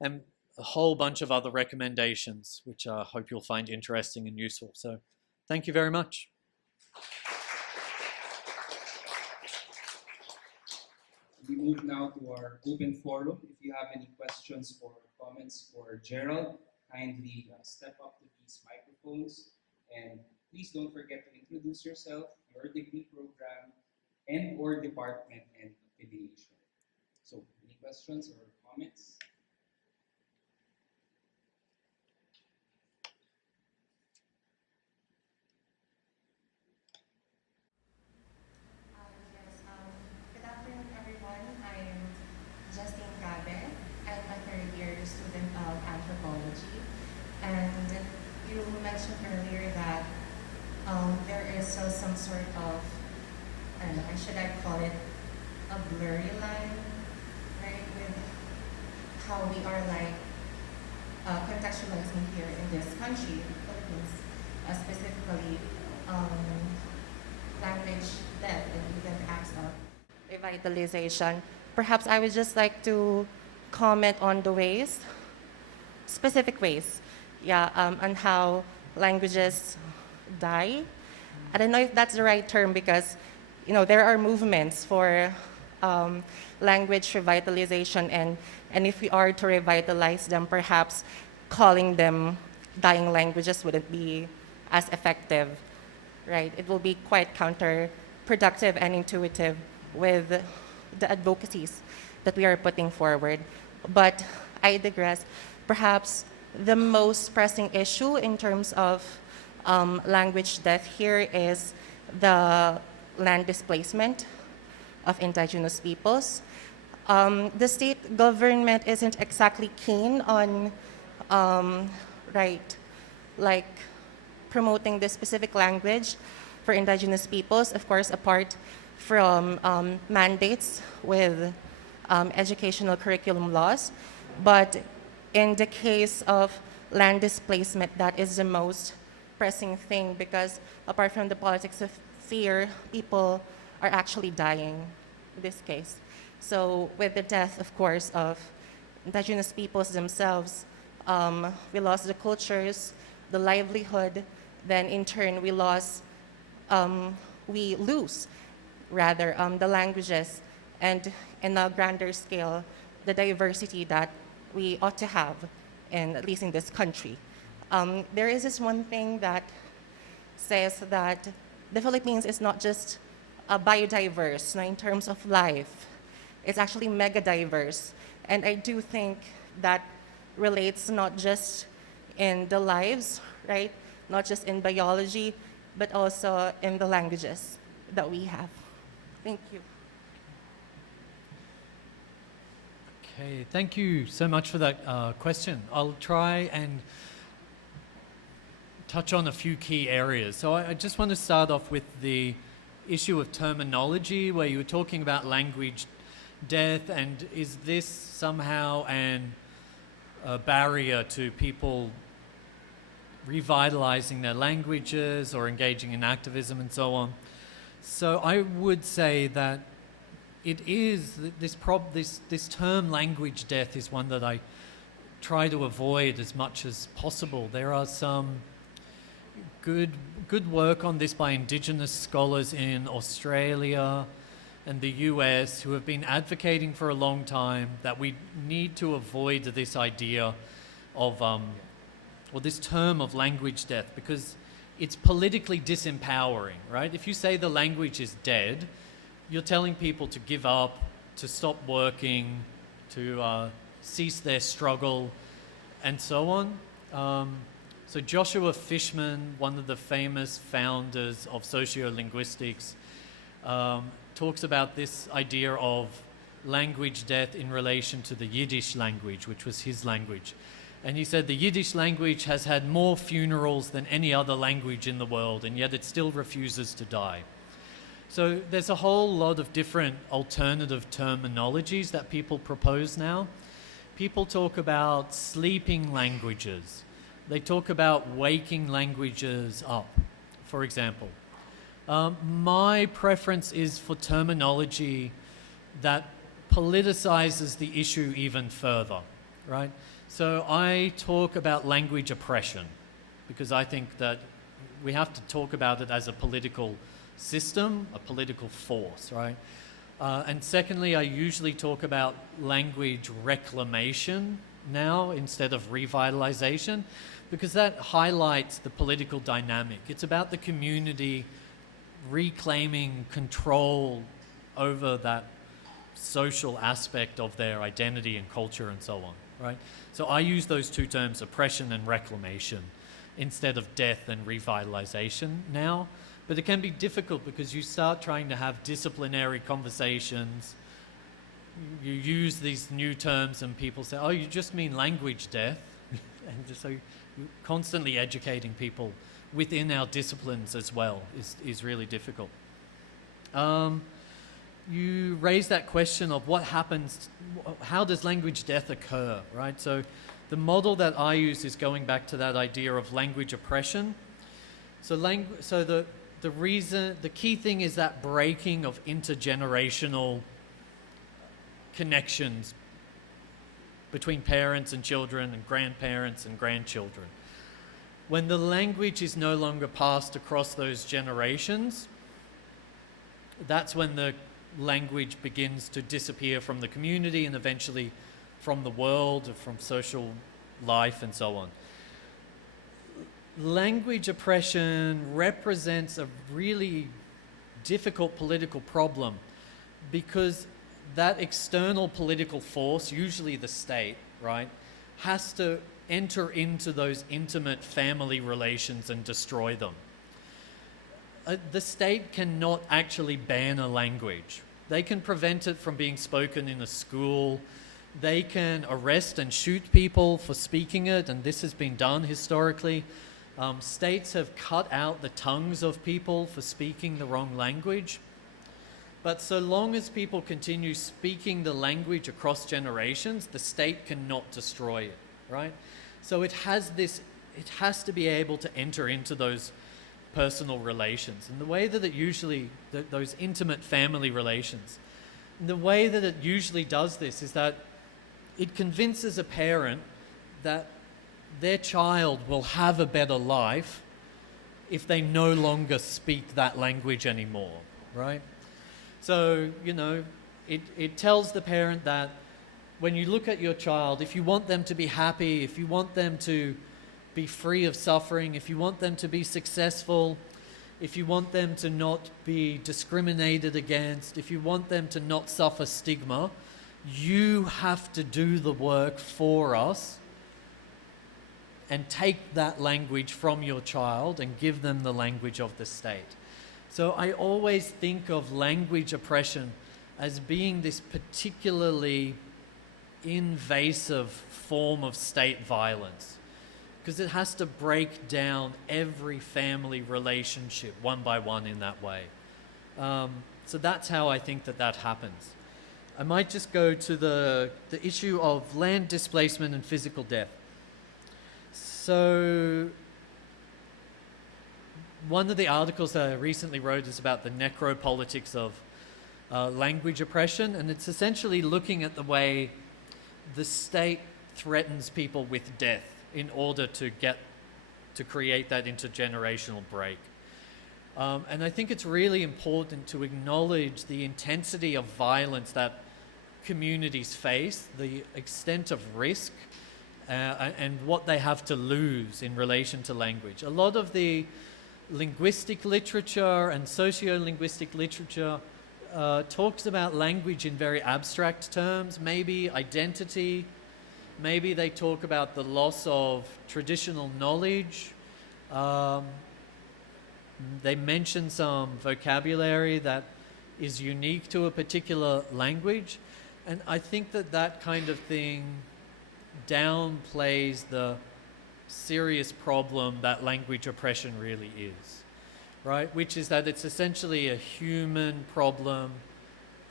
and a whole bunch of other recommendations, which I hope you'll find interesting and useful. So thank you very much. We move now to our open forum. If you have any questions or comments for Gerald, kindly step up to these microphones. And please don't forget to introduce yourself, your degree program, and or department and affiliation. So, any questions or comments? Good afternoon, everyone. I'm Justine Cabe. I'm a third-year student of anthropology. And you mentioned earlier that there is some sort of, I don't know, should I call it a blurry line, right, with how we are contextualizing here in this country, Philippines, specifically language death and even acts of revitalization. Perhaps I would just like to comment on the ways, specific ways, on how languages die. I don't know if that's the right term because, there are movements for language revitalization, and if we are to revitalize them, perhaps calling them dying languages wouldn't be as effective, right? It will be quite counterproductive and intuitive with the advocacies that we are putting forward. But I digress. Perhaps the most pressing issue in terms of language death here is the land displacement of indigenous peoples. The state government isn't exactly keen on, promoting this specific language for indigenous peoples, of course, apart from mandates with educational curriculum laws. But in the case of land displacement, that is the most pressing thing because apart from the politics of fear, people are actually dying in this case. So with the death, of course, of indigenous peoples themselves, we lost the cultures, the livelihood, then in turn we lose the languages, and in a grander scale, the diversity that we ought to have, at least in this country. There is this one thing that says that the Philippines is not just biodiverse in terms of life. It's actually mega diverse. And I do think that relates not just in the lives, right, not just in biology, but also in the languages that we have. Thank you. Okay, thank you so much for that question. I'll try and touch on a few key areas. So I just want to start off with the issue of terminology, where you were talking about language death, and is this somehow a barrier to people revitalizing their languages or engaging in activism and so on? So I would say that it is, this term language death is one that I try to avoid as much as possible. There are some good work on this by Indigenous scholars in Australia and the US who have been advocating for a long time that we need to avoid this idea of, or this term of language death, because it's politically disempowering, right? If you say the language is dead, you're telling people to give up, to stop working, to cease their struggle, and so on. So Joshua Fishman, one of the famous founders of sociolinguistics, talks about this idea of language death in relation to the Yiddish language, which was his language. And he said the Yiddish language has had more funerals than any other language in the world, and yet it still refuses to die. So there's a whole lot of different alternative terminologies that people propose now. People talk about sleeping languages. They talk about waking languages up, for example. My preference is for terminology that politicizes the issue even further, right? So I talk about language oppression because I think that we have to talk about it as a political system, a political force, right? And secondly, I usually talk about language reclamation now instead of revitalization, because that highlights the political dynamic. It's about the community reclaiming control over that social aspect of their identity and culture and so on, right? So I use those two terms, oppression and reclamation, instead of death and revitalization now. But it can be difficult because you start trying to have disciplinary conversations. You use these new terms and people say, oh, you just mean language death. And so you're constantly educating people within our disciplines as well is really difficult. You raised that question of what happens, how does language death occur, right? So the model that I use is going back to that idea of language oppression. So the key thing is that breaking of intergenerational connections between parents and children and grandparents and grandchildren. When the language is no longer passed across those generations, that's when the language begins to disappear from the community and eventually from the world, from social life and so on. Language oppression represents a really difficult political problem because that external political force, usually the state, right, has to enter into those intimate family relations and destroy them. The state cannot actually ban a language. They can prevent it from being spoken in a school. They can arrest and shoot people for speaking it, and this has been done historically. States have cut out the tongues of people for speaking the wrong language. But so long as people continue speaking the language across generations, the state cannot destroy it, right? So it has to be able to enter into those personal relations. And the way that it usually, those intimate family relations, and the way that it usually does this is that it convinces a parent that their child will have a better life if they no longer speak that language anymore, right? So, it tells the parent that when you look at your child, if you want them to be happy, if you want them to be free of suffering, if you want them to be successful, if you want them to not be discriminated against, if you want them to not suffer stigma, you have to do the work for us and take that language from your child and give them the language of the state. So I always think of language oppression as being this particularly invasive form of state violence, because it has to break down every family relationship one by one in that way. So that's how I think that happens. I might just go to the issue of land displacement and physical death. So one of the articles that I recently wrote is about the necropolitics of language oppression, and it's essentially looking at the way the state threatens people with death in order to create that intergenerational break. And I think it's really important to acknowledge the intensity of violence that communities face, the extent of risk, and what they have to lose in relation to language. A lot of the linguistic literature and socio-linguistic literature talks about language in very abstract terms, maybe identity, maybe they talk about the loss of traditional knowledge. They mention some vocabulary that is unique to a particular language, and I think that kind of thing downplays the serious problem that language oppression really is, right? Which is that it's essentially a human problem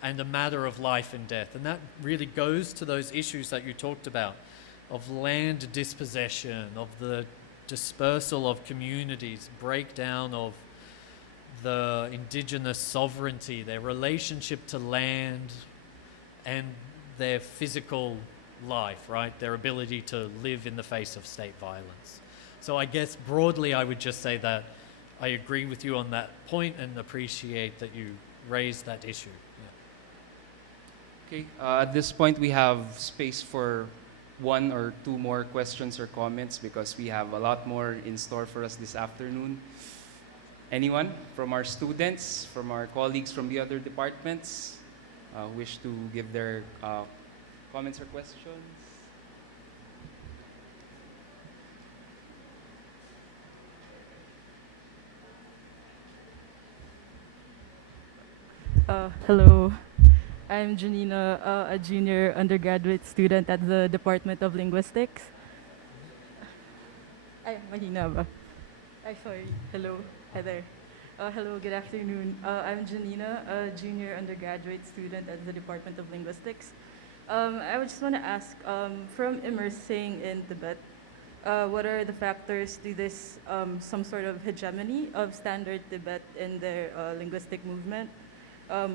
and a matter of life and death. And that really goes to those issues that you talked about, of land dispossession, of the dispersal of communities, breakdown of the indigenous sovereignty, their relationship to land and their physical life, right? Their ability to live in the face of state violence. So I guess broadly I would just say that I agree with you on that point and appreciate that you raised that issue. Yeah. Okay, at this point we have space for one or two more questions or comments because we have a lot more in store for us this afternoon. Anyone from our students, from our colleagues from the other departments wish to give their comments or questions? Hello, I'm Janina, a junior undergraduate student at the Department of Linguistics. Ay, mahina ba? Ay, sorry. Hello. Hi there. Hello, good afternoon. I'm Janina, a junior undergraduate student at the Department of Linguistics. I would just want to ask, from immersing in Tibet, what are the factors to this some sort of hegemony of standard Tibet in their linguistic movement?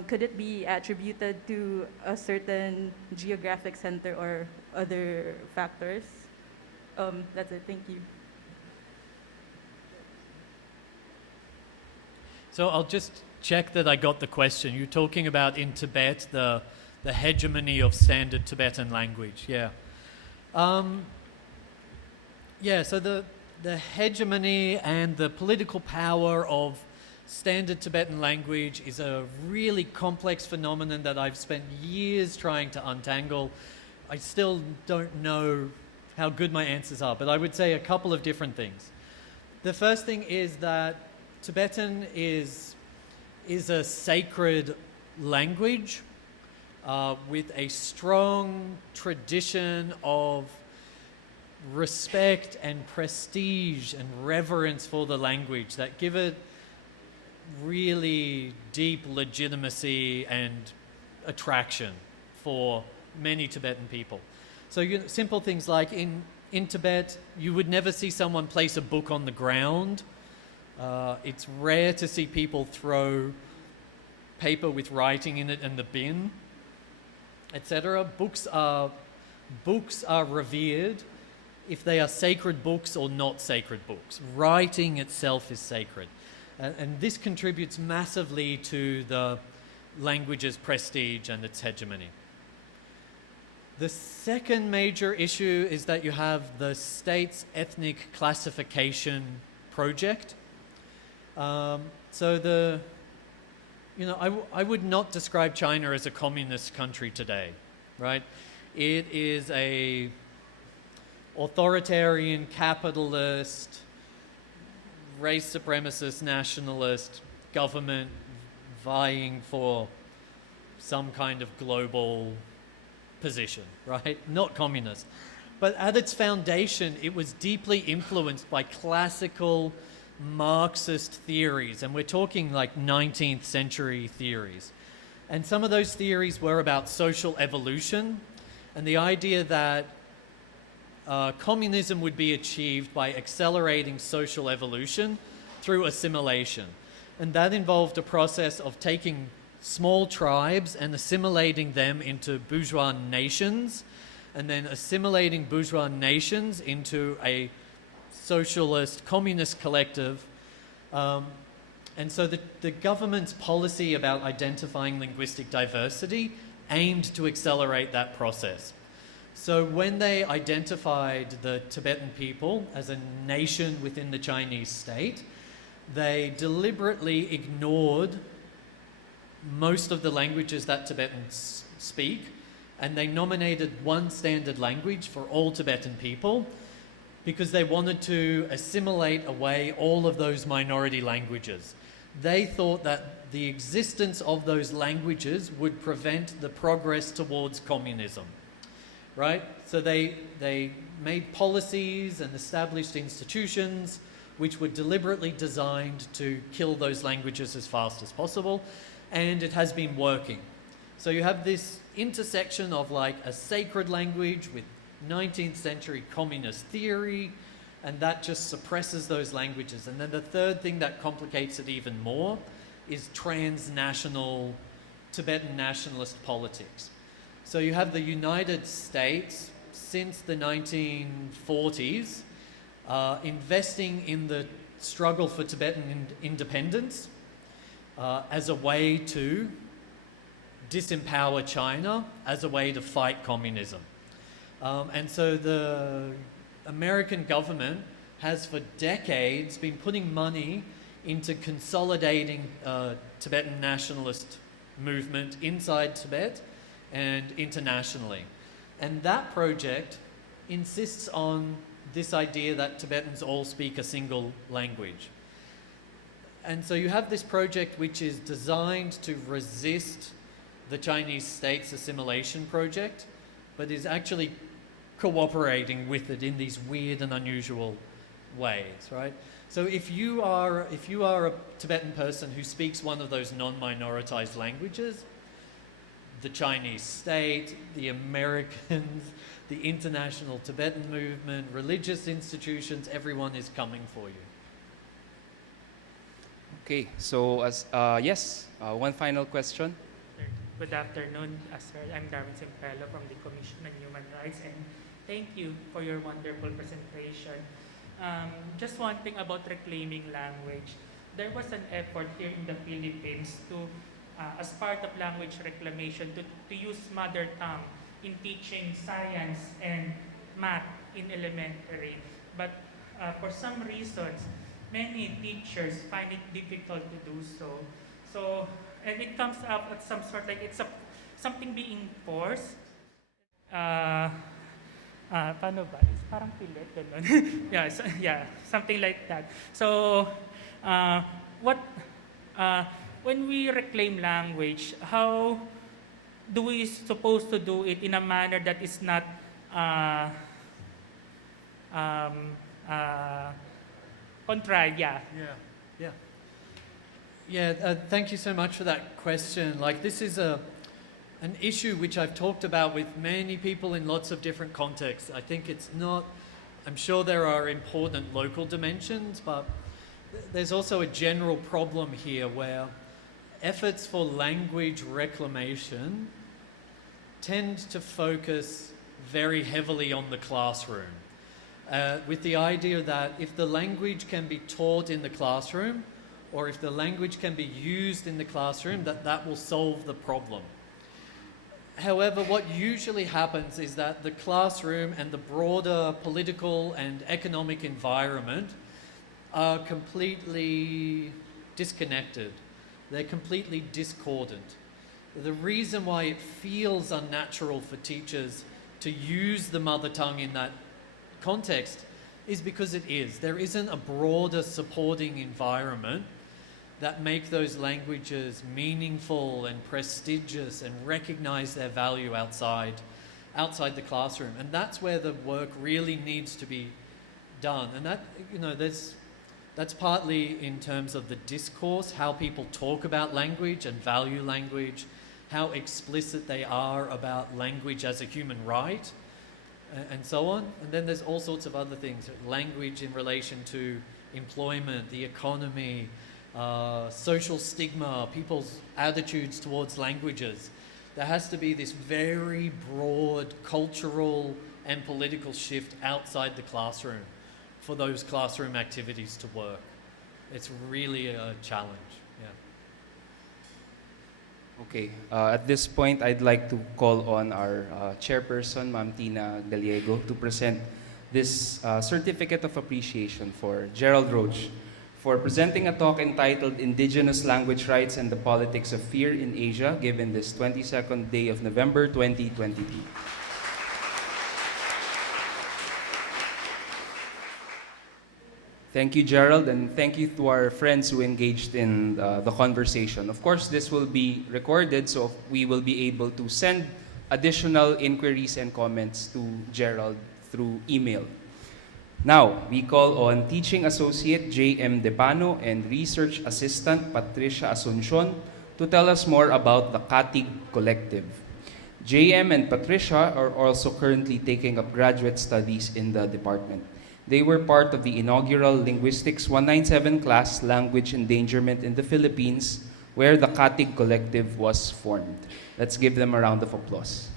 Could it be attributed to a certain geographic center or other factors? That's it, thank you. So I'll just check that I got the question. You're talking about in Tibet, the hegemony of standard Tibetan language, yeah. Yeah, so the hegemony and the political power of standard Tibetan language is a really complex phenomenon that I've spent years trying to untangle. I still don't know how good my answers are, but I would say a couple of different things. The first thing is that Tibetan is a sacred language with a strong tradition of respect and prestige and reverence for the language that give it really deep legitimacy and attraction for many Tibetan people. So simple things like in Tibet, you would never see someone place a book on the ground. It's rare to see people throw paper with writing in it in the bin, etc. Books are revered if they are sacred books or not sacred books. Writing itself is sacred. And this contributes massively to the language's prestige and its hegemony. The second major issue is that you have the state's ethnic classification project. I would not describe China as a communist country today, right? It is a authoritarian, capitalist, race supremacist, nationalist government vying for some kind of global position, right? Not communist. But at its foundation, it was deeply influenced by classical Marxist theories, and we're talking like 19th century theories. And some of those theories were about social evolution and the idea that communism would be achieved by accelerating social evolution through assimilation. And that involved a process of taking small tribes and assimilating them into bourgeois nations, and then assimilating bourgeois nations into a socialist, communist collective. And so the government's policy about identifying linguistic diversity aimed to accelerate that process. So when they identified the Tibetan people as a nation within the Chinese state, they deliberately ignored most of the languages that Tibetans speak, and they nominated one standard language for all Tibetan people because they wanted to assimilate away all of those minority languages. They thought that the existence of those languages would prevent the progress towards communism, right? So they made policies and established institutions which were deliberately designed to kill those languages as fast as possible, and it has been working. So you have this intersection of like a sacred language with 19th century communist theory, and that just suppresses those languages. And then the third thing that complicates it even more is transnational Tibetan nationalist politics. So you have the United States since the 1940s investing in the struggle for Tibetan independence as a way to disempower China, as a way to fight communism. And so the American government has for decades been putting money into consolidating Tibetan nationalist movement inside Tibet and internationally. And that project insists on this idea that Tibetans all speak a single language. And so you have this project which is designed to resist the Chinese state's assimilation project, but is actually cooperating with it in these weird and unusual ways, right? So if you are a Tibetan person who speaks one of those non-minoritized languages, the Chinese state, the Americans, the international Tibetan movement, religious institutions, everyone is coming for you. Okay, so one final question. Good afternoon, sir. I'm Darwin Simpelo from the Commission on Human Rights, and thank you for your wonderful presentation. Just one thing about reclaiming language. There was an effort here in the Philippines to, as part of language reclamation, to use mother tongue in teaching science and math in elementary. But for some reasons, many teachers find it difficult to do so. And it comes up at some sort like it's something being forced. Paano ba? It's parang pilit, ganun. yeah, something like that. So, when we reclaim language, how do we supposed to do it in a manner that is not contrived? Yeah, thank you so much for that question. Like, this is an issue which I've talked about with many people in lots of different contexts. I think it's not, I'm sure there are important local dimensions, but there's also a general problem here where efforts for language reclamation tend to focus very heavily on the classroom, with the idea that if the language can be taught in the classroom, or if the language can be used in the classroom, that will solve the problem. However, what usually happens is that the classroom and the broader political and economic environment are completely disconnected. They're completely discordant. The reason why it feels unnatural for teachers to use the mother tongue in that context is because it is. There isn't a broader supporting environment that make those languages meaningful and prestigious and recognize their value outside the classroom. And that's where the work really needs to be done. And that, that's partly in terms of the discourse, how people talk about language and value language, how explicit they are about language as a human right, and so on. And then there's all sorts of other things, language in relation to employment, the economy, social stigma, people's attitudes towards languages. There has to be this very broad cultural and political shift outside the classroom for those classroom activities to work. It's really a challenge, yeah. Okay, at this point, I'd like to call on our chairperson, Ma'am Tina Gallego, to present this certificate of appreciation for Gerald Roche for presenting a talk entitled Indigenous Language Rights and the Politics of Fear in Asia, given this 22nd day of November 2022. Thank you, Gerald, and thank you to our friends who engaged in the conversation. Of course, this will be recorded, so we will be able to send additional inquiries and comments to Gerald through email. Now, we call on Teaching Associate J.M. Depano and Research Assistant Patricia Asuncion to tell us more about the Katig Collective. J.M. and Patricia are also currently taking up graduate studies in the department. They were part of the inaugural Linguistics 197 class, Language Endangerment in the Philippines, where the Katig Collective was formed. Let's give them a round of applause.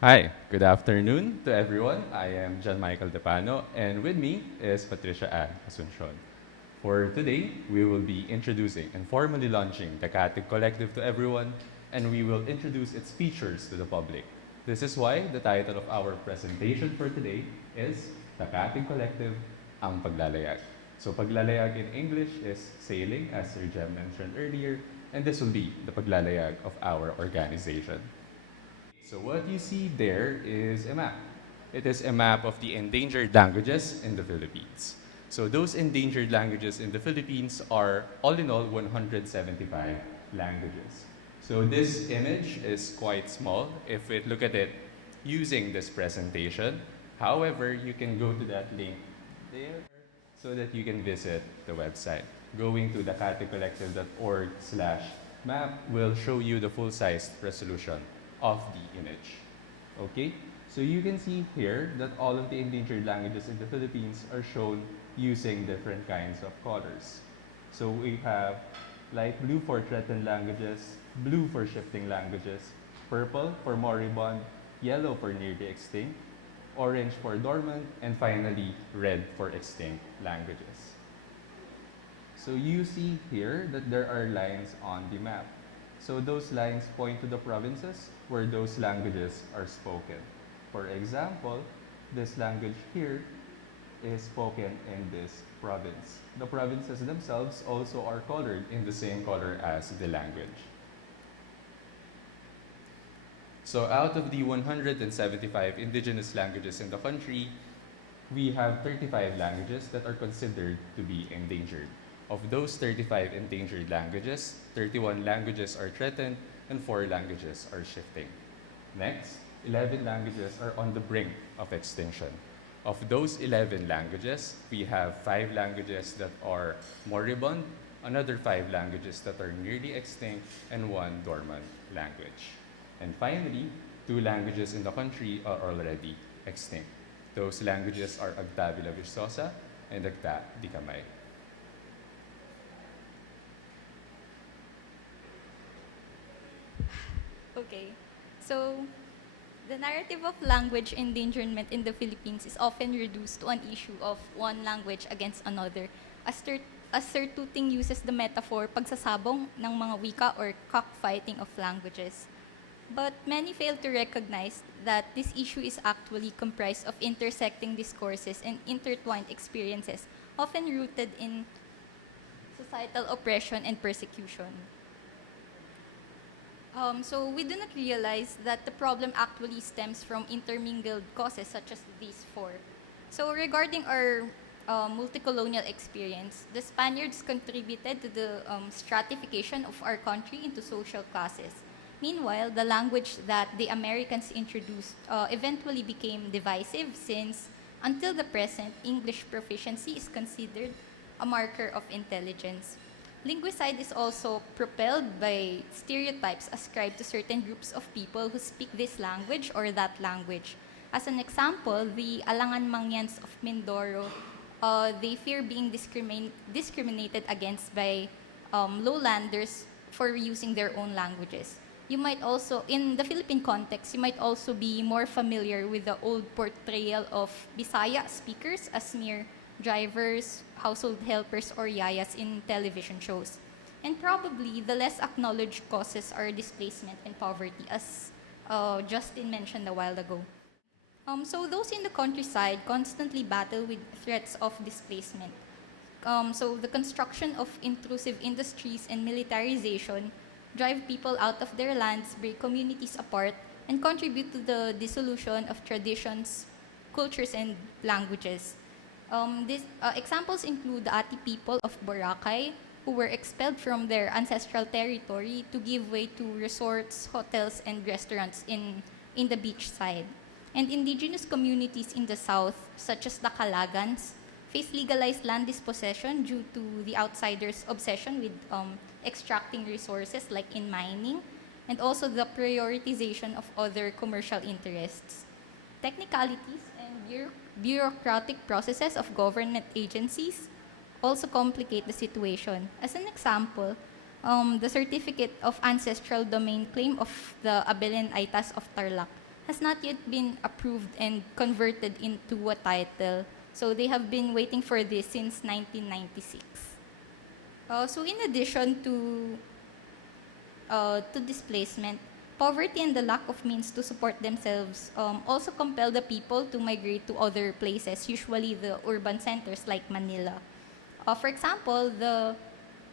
Hi, good afternoon to everyone. I am John Michael Depano, and with me is Patricia Ann Asuncion. For today, we will be introducing and formally launching the Katig Collective to everyone, and we will introduce its features to the public. This is why the title of our presentation for today is The Katig Collective, Ang Paglalayag. So Paglalayag in English is sailing, as Sir Jem mentioned earlier, and this will be the Paglalayag of our organization. So what you see there is a map. It is a map of the endangered languages in the Philippines. So those endangered languages in the Philippines are, all in all, 175 languages. So this image is quite small if we look at it using this presentation. However, you can go to that link there so that you can visit the website. Going to thekatigcollective.org/map will show you the full-sized resolution of the image. Okay? So you can see here that all of the endangered languages in the Philippines are shown using different kinds of colors. So we have light blue for threatened languages, blue for shifting languages, purple for moribund, yellow for nearly extinct, orange for dormant, and finally red for extinct languages. So you see here that there are lines on the map. So those lines point to the provinces where those languages are spoken. For example, this language here is spoken in this province. The provinces themselves also are colored in the same color as the language. So out of the 175 indigenous languages in the country, we have 35 languages that are considered to be endangered. Of those 35 endangered languages, 31 languages are threatened and 4 languages are shifting. Next, 11 languages are on the brink of extinction. Of those 11 languages, we have 5 languages that are moribund, another 5 languages that are nearly extinct, and 1 dormant language. And finally, 2 languages in the country are already extinct. Those languages are Agtabila Vistosa and Agta di Kamay. Okay, so the narrative of language endangerment in the Philippines is often reduced to an issue of one language against another, as Sir Tuting uses the metaphor pagsasabong ng mga wika or cockfighting of languages. But many fail to recognize that this issue is actually comprised of intersecting discourses and intertwined experiences, often rooted in societal oppression and persecution. So we do not realize that the problem actually stems from intermingled causes such as these four. So regarding our multicolonial experience, the Spaniards contributed to the stratification of our country into social classes. Meanwhile, the language that the Americans introduced eventually became divisive since, until the present, English proficiency is considered a marker of intelligence. Linguicide is also propelled by stereotypes ascribed to certain groups of people who speak this language or that language. As an example, the Alangan Mangyans of Mindoro, they fear being discriminated against by lowlanders for using their own languages. You might also, in the Philippine context, you might also be more familiar with the old portrayal of Bisaya speakers as mere drivers, household helpers, or yayas in television shows. And probably the less acknowledged causes are displacement and poverty, as Justin mentioned a while ago. So those in the countryside constantly battle with threats of displacement. So the construction of intrusive industries and militarization drive people out of their lands, break communities apart, and contribute to the dissolution of traditions, cultures, and languages. These examples include the Ati people of Boracay, who were expelled from their ancestral territory to give way to resorts, hotels, and restaurants in the beach side. And indigenous communities in the south, such as the Calagans, face legalized land dispossession due to the outsiders' obsession with extracting resources like in mining, and also the prioritization of other commercial interests. Technicalities and bureaucratic processes of government agencies also complicate the situation. As an example, the certificate of ancestral domain claim of the Abelen Aitas of Tarlac has not yet been approved and converted into a title. So they have been waiting for this since 1996. So in addition to displacement, poverty and the lack of means to support themselves also compel the people to migrate to other places, usually the urban centers like Manila. For example, the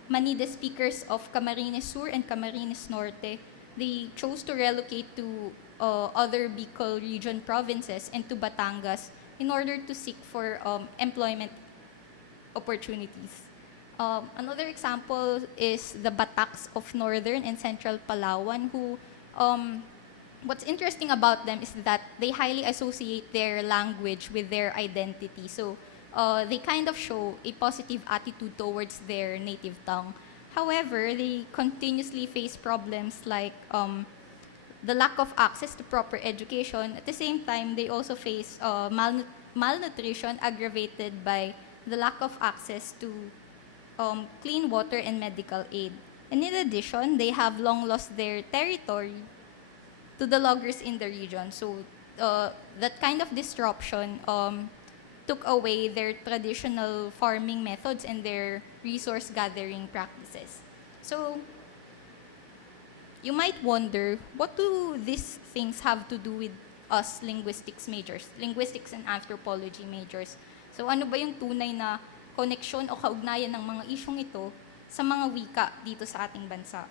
Manida speakers of Camarines Sur and Camarines Norte, they chose to relocate to other Bicol region provinces and to Batangas in order to seek for employment opportunities. Another example is the Bataks of northern and central Palawan, who what's interesting about them is that they highly associate their language with their identity. So they kind of show a positive attitude towards their native tongue. However, they continuously face problems like the lack of access to proper education. At the same time, they also face malnutrition aggravated by the lack of access to clean water and medical aid. And in addition, they have long lost their territory to the loggers in the region. So that kind of disruption took away their traditional farming methods and their resource gathering practices. So you might wonder, what do these things have to do with us linguistics majors, linguistics and anthropology majors? So ano ba yung tunay na koneksyon o kaugnayan ng mga isyong ito sa mga wika dito sa ating bansa?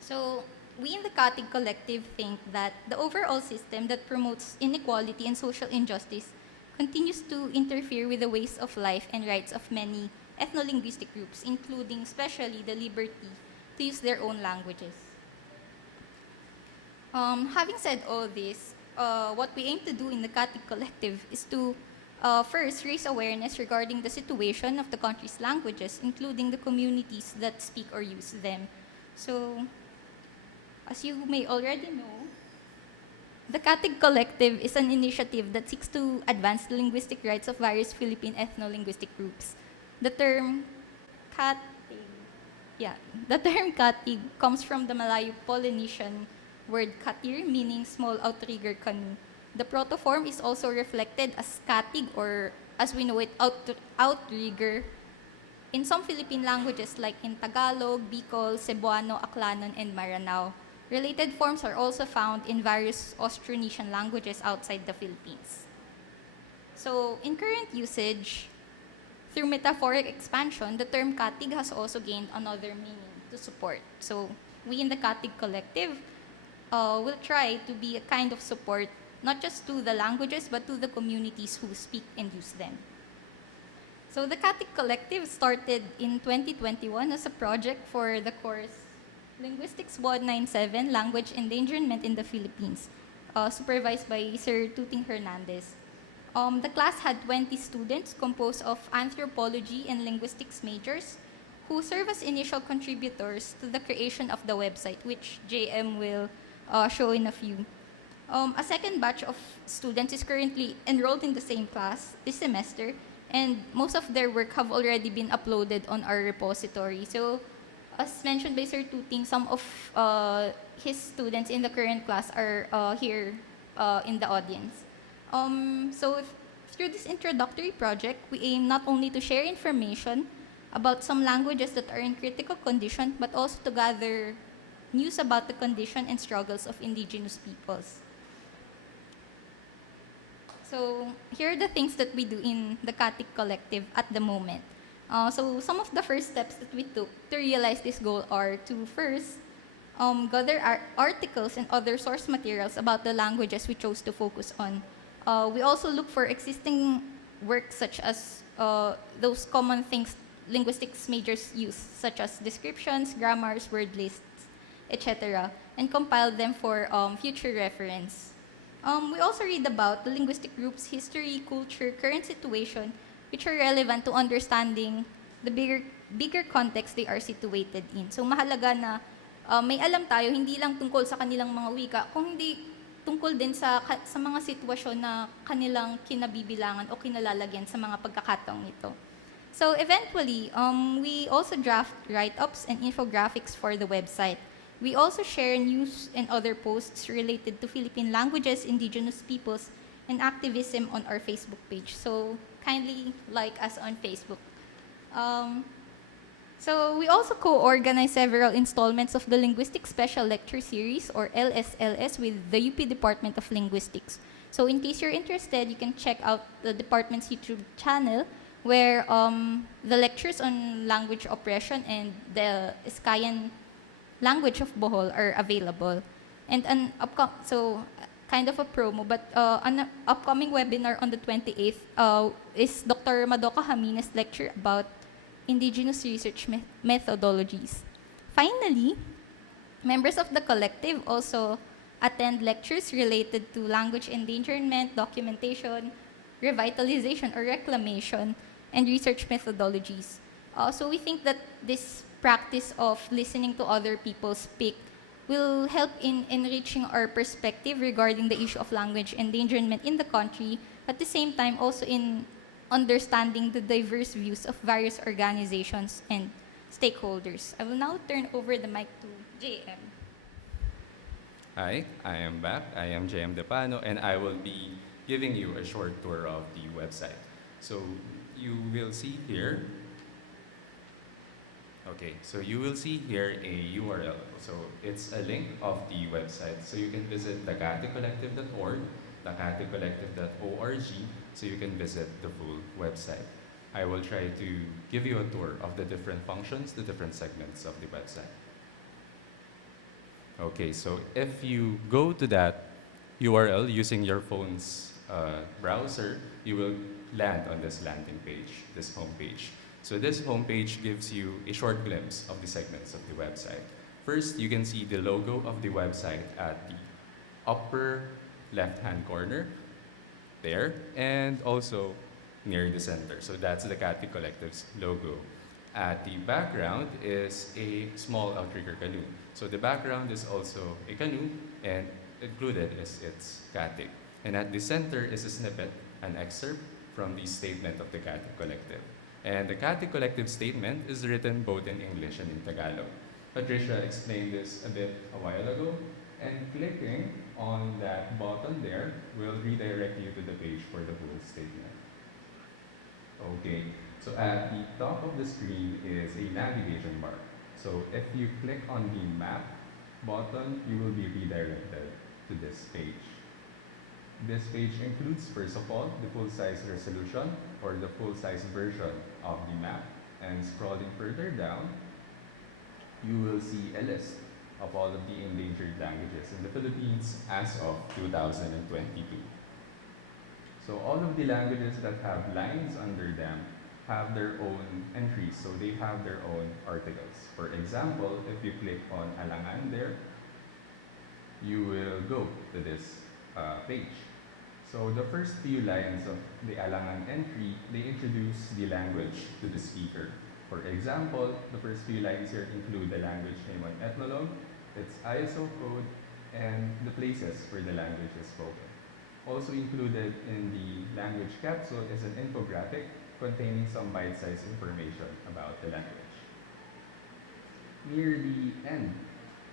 So we in the Katig Collective think that the overall system that promotes inequality and social injustice continues to interfere with the ways of life and rights of many ethno-linguistic groups, including especially the liberty to use their own languages. Having said all this, what we aim to do in the Katig Collective is to first raise awareness regarding the situation of the country's languages, including the communities that speak or use them. So, as you may already know, the Katig Collective is an initiative that seeks to advance the linguistic rights of various Philippine ethno-linguistic groups. The term Katig comes from the Malayo-Polynesian word katir, meaning small outrigger canoe. The protoform is also reflected as katig, or as we know it, outrigger, in some Philippine languages like in Tagalog, Bicol, Cebuano, Aclanon, and Maranao. Related forms are also found in various Austronesian languages outside the Philippines. So, in current usage, through metaphoric expansion, the term katig has also gained another meaning to support. So, we in the Katig Collective will try to be a kind of support, not just to the languages, but to the communities who speak and use them. So the Katig Collective started in 2021 as a project for the course Linguistics 197, Language Endangerment in the Philippines, supervised by Sir Tuting Hernandez. The class had 20 students composed of anthropology and linguistics majors who serve as initial contributors to the creation of the website, which JM will show in a few. A second batch of students is currently enrolled in the same class this semester, and most of their work have already been uploaded on our repository. So, as mentioned by Sir Tuting, some of his students in the current class are here in the audience. Through this introductory project, we aim not only to share information about some languages that are in critical condition, but also to gather news about the condition and struggles of indigenous peoples. So here are the things that we do in the Katig Collective at the moment. So some of the first steps that we took to realize this goal are to first gather articles and other source materials about the languages we chose to focus on. We also look for existing works such as those common things linguistics majors use, such as descriptions, grammars, word lists, etc., and compile them for future reference. We also read about the linguistic group's history, culture, current situation, which are relevant to understanding the bigger context they are situated in. So mahalaga na may alam tayo, hindi lang tungkol sa kanilang mga wika, kung hindi tungkol din sa mga sitwasyon na kanilang kinabibilangan o kinalalagyan sa mga pagkakataong ito. So eventually, we also draft write-ups and infographics for the website. We also share news and other posts related to Philippine languages, indigenous peoples, and activism on our Facebook page. So kindly like us on Facebook. So we also co-organize several installments of the Linguistic Special Lecture Series, or LSLS, with the UP Department of Linguistics. So in case you're interested, you can check out the department's YouTube channel, where the lectures on language oppression and the Iskayan language of Bohol are available. And kind of a promo, but an upcoming webinar on the 28th is Dr. Madoka Hamina's lecture about indigenous research methodologies. Finally, members of the collective also attend lectures related to language endangerment, documentation, revitalization or reclamation, and research methodologies. So we think that this practice of listening to other people speak will help in enriching our perspective regarding the issue of language endangerment in the country, at the same time also in understanding the diverse views of various organizations and stakeholders. I will now turn over the mic to JM. Hi, I am back. I am JM Depano, and I will be giving you a short tour of the website. So you will see here, you will see here a URL. So it's a link of the website. So you can visit thekatigcollective.org, thekatigcollective.org, so you can visit the full website. I will try to give you a tour of the different functions, the different segments of the website. Okay, so if you go to that URL using your phone's browser, you will land on this landing page, this homepage. So this homepage gives you a short glimpse of the segments of the website. First, you can see the logo of the website at the upper left-hand corner there, and also near the center. So that's the Katig Collective's logo. At the background is a small outrigger canoe. So the background is also a canoe, and included is its Katig. And at the center is a snippet, an excerpt from the statement of the Katig Collective. And the Katig Collective statement is written both in English and in Tagalog. Patricia explained this a bit a while ago, and clicking on that button there will redirect you to the page for the full statement. Okay, so at the top of the screen is a navigation bar. So if you click on the map button, you will be redirected to this page. This page includes, first of all, the full-size resolution or the full-size version of the map. And scrolling further down, you will see a list of all of the endangered languages in the Philippines as of 2022. So all of the languages that have lines under them have their own entries, so they have their own articles. For example, if you click on Alangan there, you will go to this page. So the first few lines of the Alangan entry, they introduce the language to the speaker. For example, the first few lines here include the language name on ethnologue, its ISO code, and the places where the language is spoken. Also included in the language capsule is an infographic containing some bite-sized information about the language. Near the end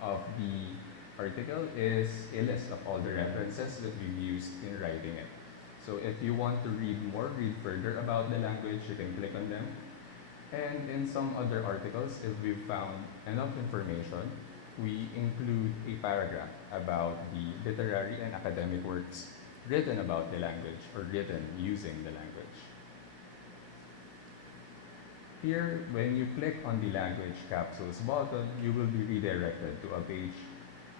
of the article is a list of all the references that we've used in writing it. So if you want to read further about the language, you can click on them. And in some other articles, if we've found enough information, we include a paragraph about the literary and academic works written about the language or written using the language. Here, when you click on the language capsules button, you will be redirected to a page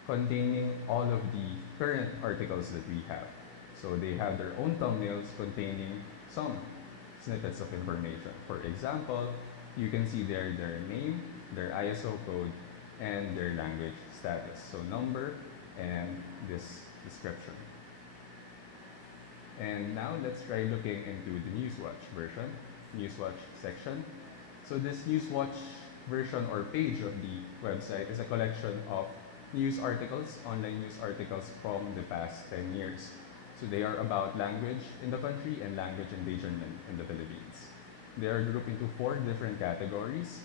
containing all of the current articles that we have. So they have their own thumbnails containing some snippets of information. For example, you can see there their name, their ISO code, and their language status. So number and this description. And now let's try looking into the Newswatch version, Newswatch section. So this Newswatch version or page of the website is a collection of news articles, online news articles from the past 10 years. So they are about language in the country and language endangerment in the Philippines. They are grouped into 4 different categories.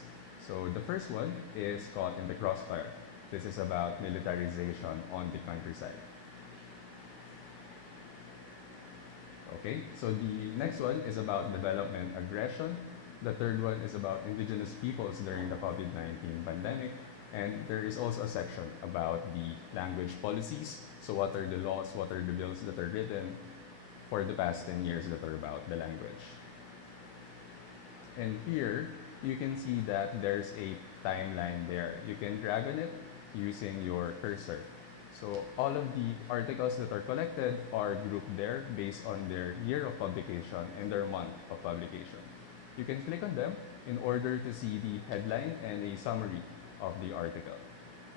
So the first one is caught in the crossfire. This is about militarization on the countryside. Okay, so the next one is about development aggression. The third one is about indigenous peoples during the COVID-19 pandemic. And there is also a section about the language policies. So what are the laws, what are the bills that are written for the past 10 years that are about the language. And here, you can see that there's a timeline there. You can drag on it using your cursor. So all of the articles that are collected are grouped there based on their year of publication and their month of publication. You can click on them in order to see the headline and a summary of the article.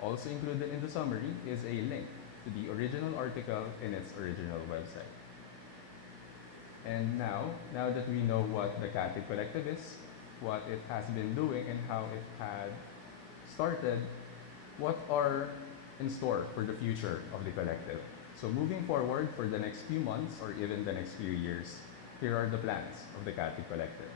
Also included in the summary is a link to the original article in its original website. And now that we know what the Katig Collective is, what it has been doing and how it had started, what are in store for the future of the collective. So moving forward for the next few months or even the next few years, here are the plans of the Katig Collective.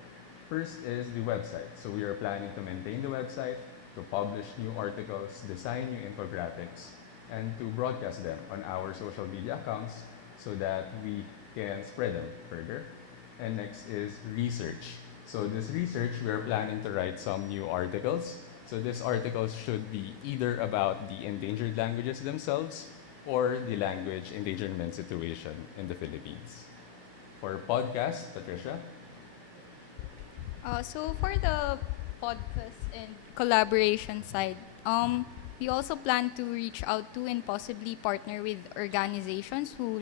First is the website. So we are planning to maintain the website, to publish new articles, design new infographics, and to broadcast them on our social media accounts so that we can spread them further. And next is research. So this research, we are planning to write some new articles. So these articles should be either about the endangered languages themselves or the language endangerment situation in the Philippines. For podcast, Patricia? So for the podcast and collaboration side, we also plan to reach out to and possibly partner with organizations who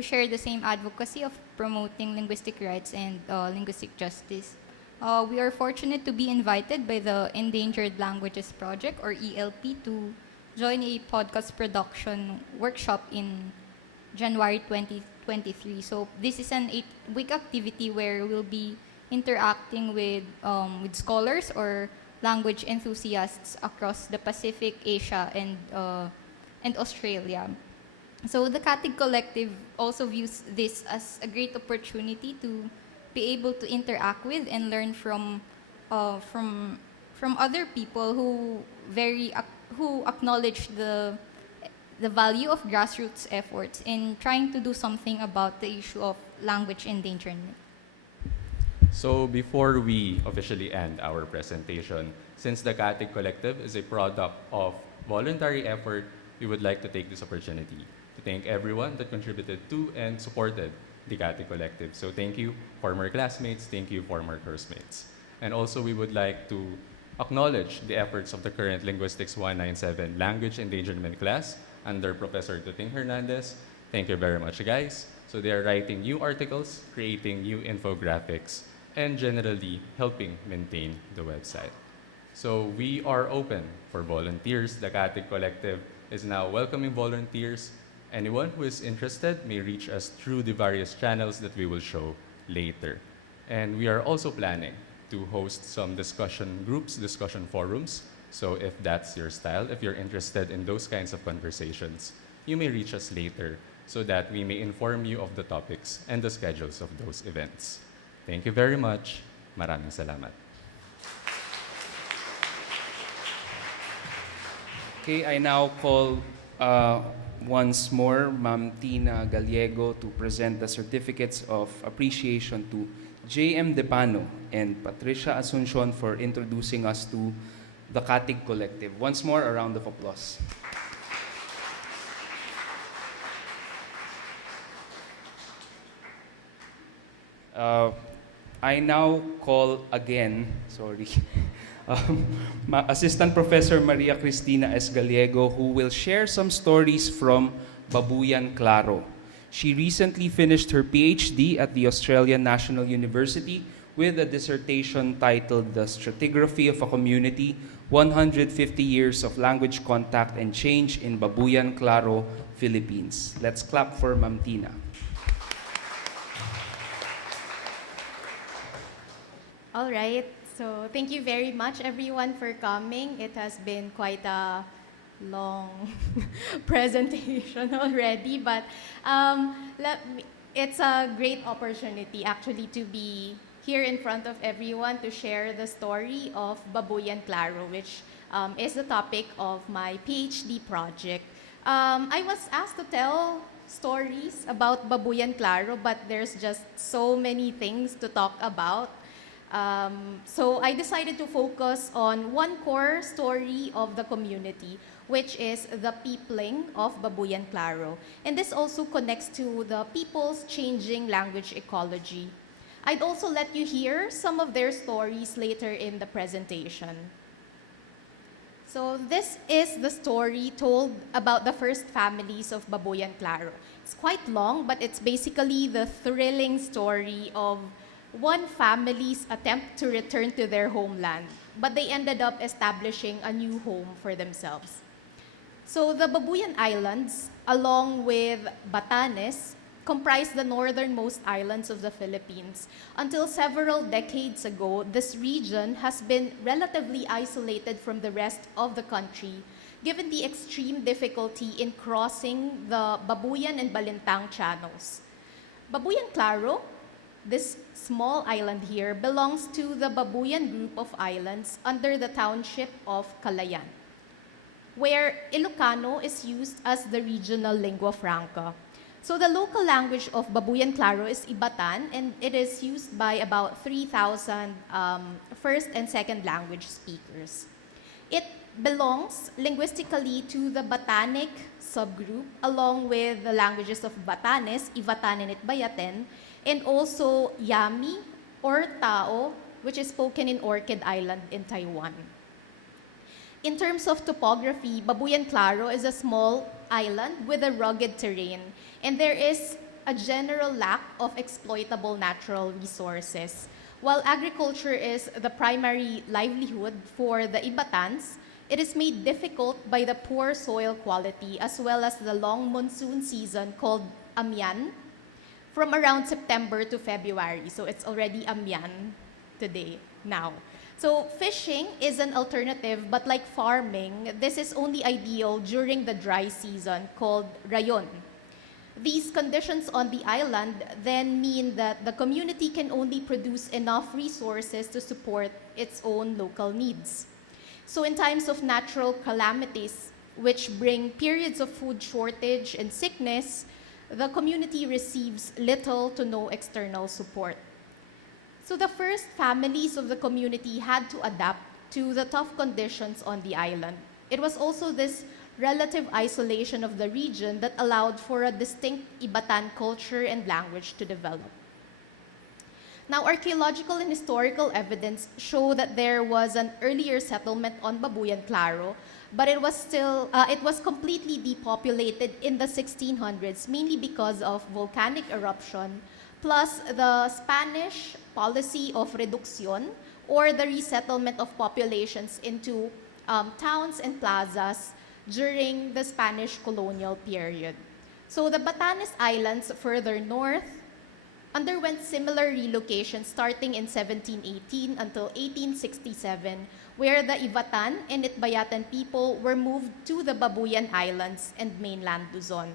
share the same advocacy of promoting linguistic rights and linguistic justice. We are fortunate to be invited by the Endangered Languages Project, or ELP, to join a podcast production workshop in January 2023. So this is an 8-week activity where we'll be interacting with scholars or language enthusiasts across the Pacific, Asia, and Australia. So the Katig Collective also views this as a great opportunity to be able to interact with and learn from other people who acknowledge the value of grassroots efforts in trying to do something about the issue of language endangerment. So before we officially end our presentation, since the Katig Collective is a product of voluntary effort, we would like to take this opportunity to thank everyone that contributed to and supported the Katig Collective. So thank you, former classmates, thank you, former coursemates. And also we would like to acknowledge the efforts of the current Linguistics 197 Language Endangerment class under Professor Tuting Hernandez. Thank you very much, guys. So they are writing new articles, creating new infographics, and generally helping maintain the website. So we are open for volunteers. The Katig Collective is now welcoming volunteers. Anyone who is interested may reach us through the various channels that we will show later. And we are also planning to host some discussion groups, discussion forums. So if that's your style, if you're interested in those kinds of conversations, you may reach us later so that we may inform you of the topics and the schedules of those events. Thank you very much. Maraming salamat. Okay, I now call once more Ma'am Tina Gallego to present the certificates of appreciation to J.M. Depano and Patricia Asuncion for introducing us to the Katig Collective. Once more, a round of applause. I now call again, Assistant Professor Maria Kristina S. Gallego, who will share some stories from Babuyan, Claro. She recently finished her PhD at the Australian National University with a dissertation titled The Stratigraphy of a Community, 150 Years of Language Contact and Change in Babuyan, Claro, Philippines. Let's clap for Ma'am Tina. All right, so thank you very much everyone for coming. It has been quite a long presentation already, but it's a great opportunity actually to be here in front of everyone to share the story of Babuyan Claro, which is the topic of my PhD project. I was asked to tell stories about Babuyan Claro, but there's just so many things to talk about. So I decided to focus on one core story of the community, which is the peopling of Babuyan Claro. And this also connects to the people's changing language ecology. I'd also let you hear some of their stories later in the presentation. So this is the story told about the first families of Babuyan Claro. It's quite long, but it's basically the thrilling story of one family's attempt to return to their homeland, but they ended up establishing a new home for themselves. So the Babuyan Islands, along with Batanes, comprise the northernmost islands of the Philippines. Until several decades ago, this region has been relatively isolated from the rest of the country, given the extreme difficulty in crossing the Babuyan and Balintang channels. Babuyan Claro, this small island here, belongs to the Babuyan group of islands under the township of Calayan, where Ilocano is used as the regional lingua franca. So the local language of Babuyan Claro is Ibatan, and it is used by about 3,000 first and second language speakers. It belongs linguistically to the Batanic subgroup, along with the languages of Batanes, Ivatanen at Bayaten, and also Yami or Tao, which is spoken in Orchid Island in Taiwan. In terms of topography, Babuyan Claro is a small island with a rugged terrain, and there is a general lack of exploitable natural resources. While agriculture is the primary livelihood for the Ibatans, it is made difficult by the poor soil quality as well as the long monsoon season called Amian from around September to February. So it's already Amian today, now. So fishing is an alternative, but like farming, this is only ideal during the dry season called rayon. These conditions on the island then mean that the community can only produce enough resources to support its own local needs. So in times of natural calamities, which bring periods of food shortage and sickness, the community receives little to no external support. So the first families of the community had to adapt to the tough conditions on the island. It was also this relative isolation of the region that allowed for a distinct Ibatan culture and language to develop. Now, archaeological and historical evidence show that there was an earlier settlement on Babuyan, Claro, but it was completely depopulated in the 1600s, mainly because of volcanic eruption, plus the Spanish policy of reducción, or the resettlement of populations into towns and plazas during the Spanish colonial period. So the Batanes Islands further north underwent similar relocation starting in 1718 until 1867, where the Ivatan and Itbayatan people were moved to the Babuyan Islands and mainland Luzon.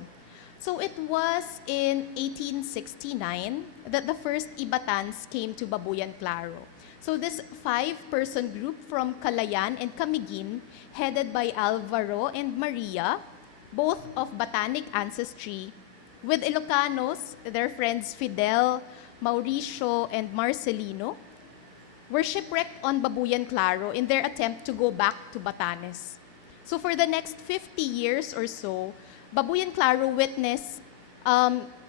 So it was in 1869 that the first Ibatans came to Babuyan, Claro. So this 5-person group from Calayan and Camiguin, headed by Alvaro and Maria, both of Batanic ancestry, with Ilocanos, their friends Fidel, Mauricio, and Marcelino, were shipwrecked on Babuyan, Claro in their attempt to go back to Batanes. So for the next 50 years or so, Babuyan, Claro witnessed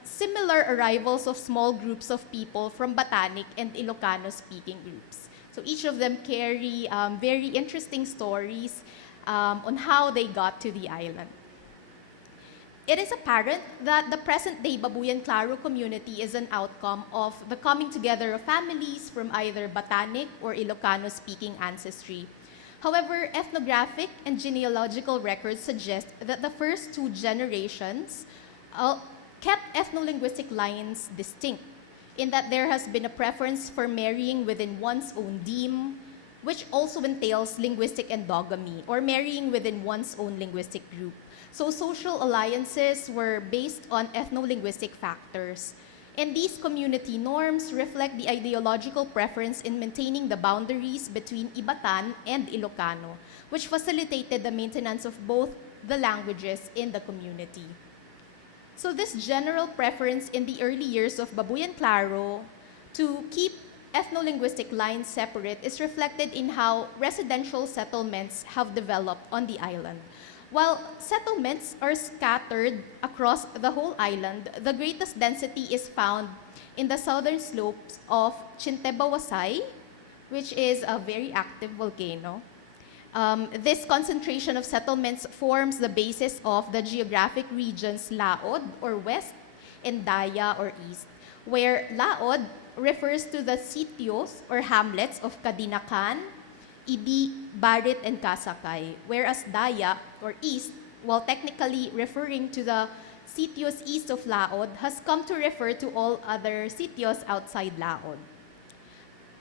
similar arrivals of small groups of people from Batanic and Ilocano-speaking groups. So each of them carry very interesting stories on how they got to the island. It is apparent that the present-day Babuyan, Claro community is an outcome of the coming together of families from either Batanic or Ilocano-speaking ancestry. However, ethnographic and genealogical records suggest that the first 2 generations kept ethno-linguistic lines distinct, in that there has been a preference for marrying within one's own deme, which also entails linguistic endogamy, or marrying within one's own linguistic group. So social alliances were based on ethno-linguistic factors. And these community norms reflect the ideological preference in maintaining the boundaries between Ivatan and Ilocano, which facilitated the maintenance of both the languages in the community. So this general preference in the early years of Babuyan, Claro to keep ethno-linguistic lines separate is reflected in how residential settlements have developed on the island. While settlements are scattered across the whole island, the greatest density is found in the southern slopes of Chintebawasay, which is a very active volcano. This concentration of settlements forms the basis of the geographic regions Laod, or west, and Daya, or east, where Laod refers to the sitios or hamlets of Kadinakan, Ibi, Barit, and Kasakay, whereas Daya, or east, while technically referring to the sitios east of Laod, has come to refer to all other sitios outside Laod.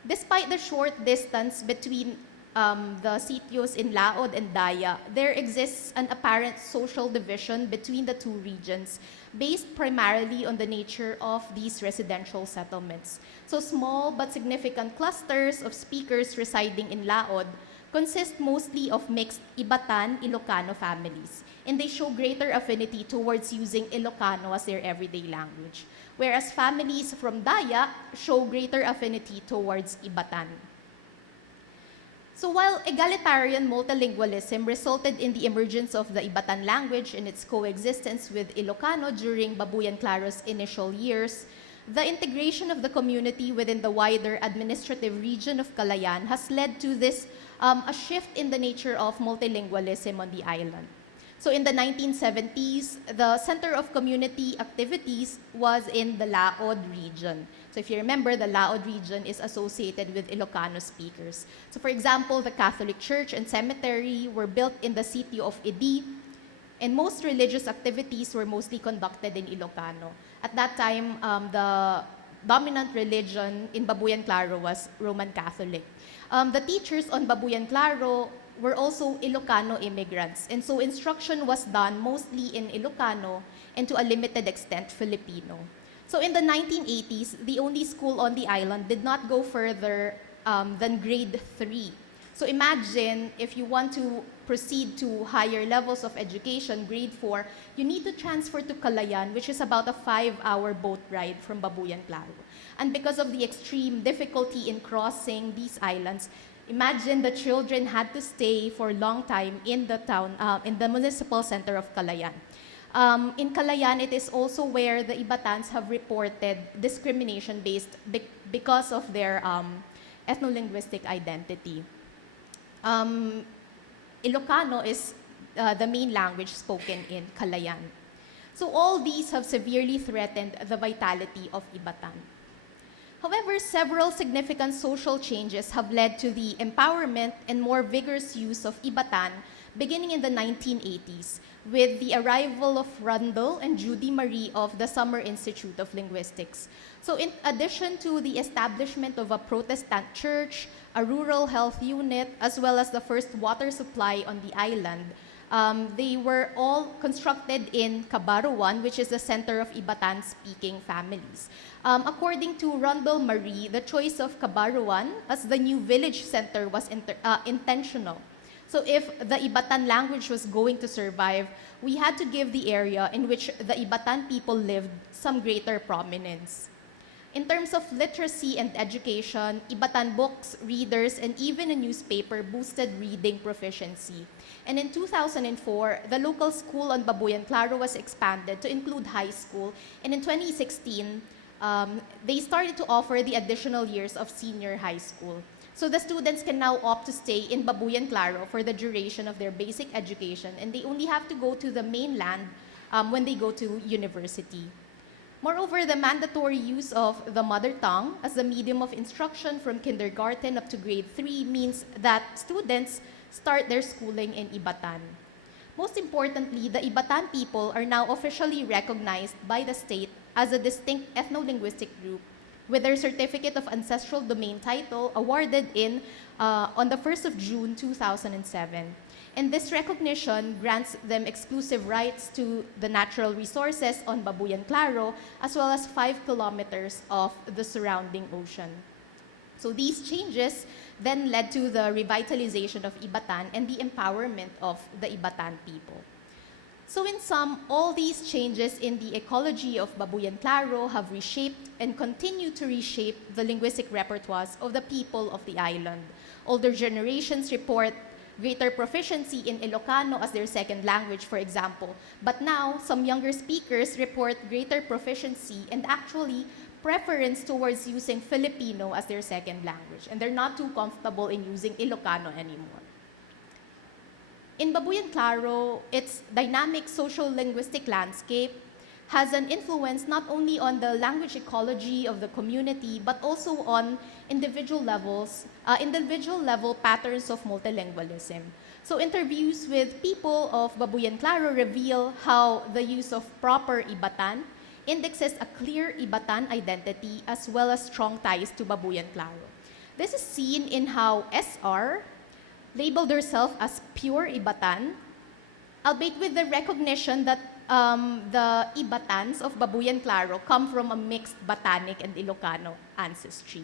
Despite the short distance between the sitios in Laod and Daya, there exists an apparent social division between the 2 regions, based primarily on the nature of these residential settlements. So small but significant clusters of speakers residing in Laod consist mostly of mixed Ivatan Ilocano families, and they show greater affinity towards using Ilocano as their everyday language, whereas families from Daya show greater affinity towards Ivatan. So while egalitarian multilingualism resulted in the emergence of the Ivatan language and its coexistence with Ilocano during Babuyan, Claro's initial years, the integration of the community within the wider administrative region of Calayan has led to this a shift in the nature of multilingualism on the island. So in the 1970s, the center of community activities was in the Laod region. So if you remember, the Laod region is associated with Ilocano speakers. So for example, the Catholic Church and cemetery were built in the city of Idi, and most religious activities were mostly conducted in Ilocano. At that time, the dominant religion in Babuyan, Claro was Roman Catholic. The teachers on Babuyan, Claro were also Ilocano immigrants, and so instruction was done mostly in Ilocano and to a limited extent Filipino. So in the 1980s, the only school on the island did not go further than grade 3. So imagine if you want to proceed to higher levels of education, grade 4, you need to transfer to Calayan, which is about a 5-hour boat ride from Babuyan, Claro. And because of the extreme difficulty in crossing these islands, imagine the children had to stay for a long time in the town, in the municipal center of Calayan. In Calayan, it is also where the Ibatans have reported discrimination because of their ethno-linguistic identity. Ilocano is the main language spoken in Calayan. So all these have severely threatened the vitality of Ibatan. However, several significant social changes have led to the empowerment and more vigorous use of Ibatan beginning in the 1980s with the arrival of Rundle and Judy Marie of the Summer Institute of Linguistics. So in addition to the establishment of a Protestant church, a rural health unit, as well as the first water supply on the island, they were all constructed in Cabaruan, which is the center of Ibatan-speaking families. According to Rundle Marie, the choice of Cabaruan as the new village center was intentional. So if the Ibatan language was going to survive, we had to give the area in which the Ibatan people lived some greater prominence. In terms of literacy and education, Ibatan books, readers, and even a newspaper boosted reading proficiency. And in 2004, the local school on Babuyan, Claro was expanded to include high school. And in 2016, they started to offer the additional years of senior high school. So the students can now opt to stay in Babuyan, Claro for the duration of their basic education, and they only have to go to the mainland when they go to university. Moreover, the mandatory use of the mother tongue as the medium of instruction from kindergarten up to grade 3 means that students start their schooling in Ibatan. Most importantly, the Ibatan people are now officially recognized by the state as a distinct ethno-linguistic group with their Certificate of Ancestral Domain title awarded on the 1st of June 2007. And this recognition grants them exclusive rights to the natural resources on Babuyan, Claro, as well as 5 kilometers of the surrounding ocean. So these changes then led to the revitalization of Ibatan and the empowerment of the Ibatan people. So in sum, all these changes in the ecology of Babuyan, Claro have reshaped and continue to reshape the linguistic repertoires of the people of the island. Older generations report greater proficiency in Ilocano as their second language, for example. But now, some younger speakers report greater proficiency and actually preference towards using Filipino as their second language. And they're not too comfortable in using Ilocano anymore. In Babuyan, Claro, its dynamic social-linguistic landscape has an influence not only on the language ecology of the community, but also on individual level patterns of multilingualism. So interviews with people of Babuyan, Claro reveal how the use of proper Ibatan indexes a clear Ibatan identity as well as strong ties to Babuyan, Claro. This is seen in how SR labeled herself as pure Ibatan, albeit with the recognition that the Ibatans of Babuyan, Claro come from a mixed Batanic and Ilocano ancestry.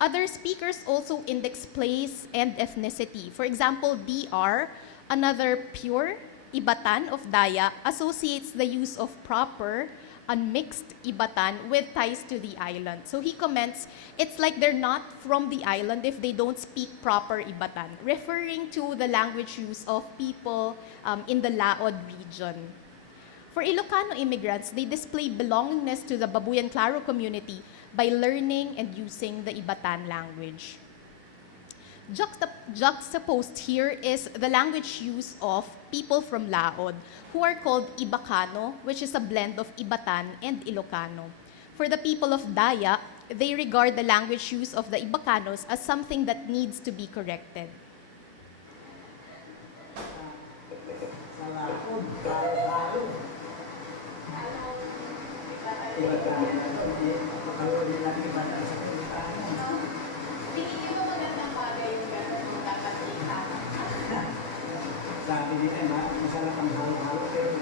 Other speakers also index place and ethnicity. For example, DR, another pure Ibatan of Daya, associates the use of proper, unmixed Ibatan with ties to the island. So he comments, it's like they're not from the island if they don't speak proper Ibatan, referring to the language use of people in the Laod region. For Ilocano immigrants, they display belongingness to the Babuyan, Claro community by learning and using the Ibatan language. Juxtaposed here is the language use of people from Laod, who are called Ibacano, which is a blend of Ibatan and Ilocano. For the people of Daya, they regard the language use of the Ibacanos as something that needs to be corrected. Sabi nila na masarap ang halo-halo pero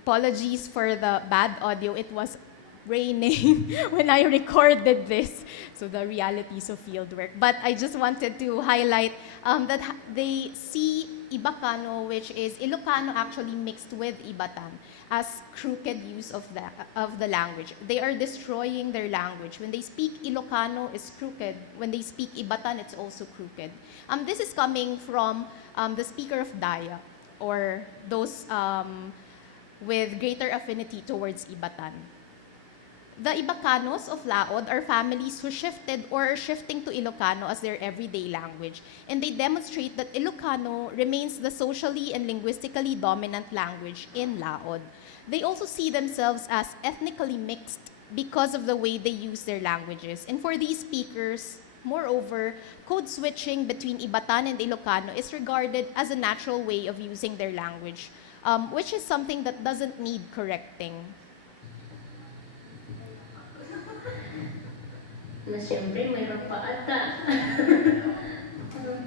Apologies for the bad audio. It was raining when I recorded this. So the realities of fieldwork. But I just wanted to highlight that they see Ibacano, which is Ilocano actually mixed with Ibatan, as crooked use of the language. They are destroying their language. When they speak Ilocano, it's crooked. When they speak Ibatan, it's also crooked. This is coming from the speaker of Daya, or those with greater affinity towards Ibatan. The Ibacanos of Laod are families who shifted or are shifting to Ilocano as their everyday language, and they demonstrate that Ilocano remains the socially and linguistically dominant language in Laod. They also see themselves as ethnically mixed because of the way they use their languages. And for these speakers, moreover, code switching between Ibatan and Ilocano is regarded as a natural way of using their language, which is something that doesn't need correcting. Na siyempre mayroon pa ata.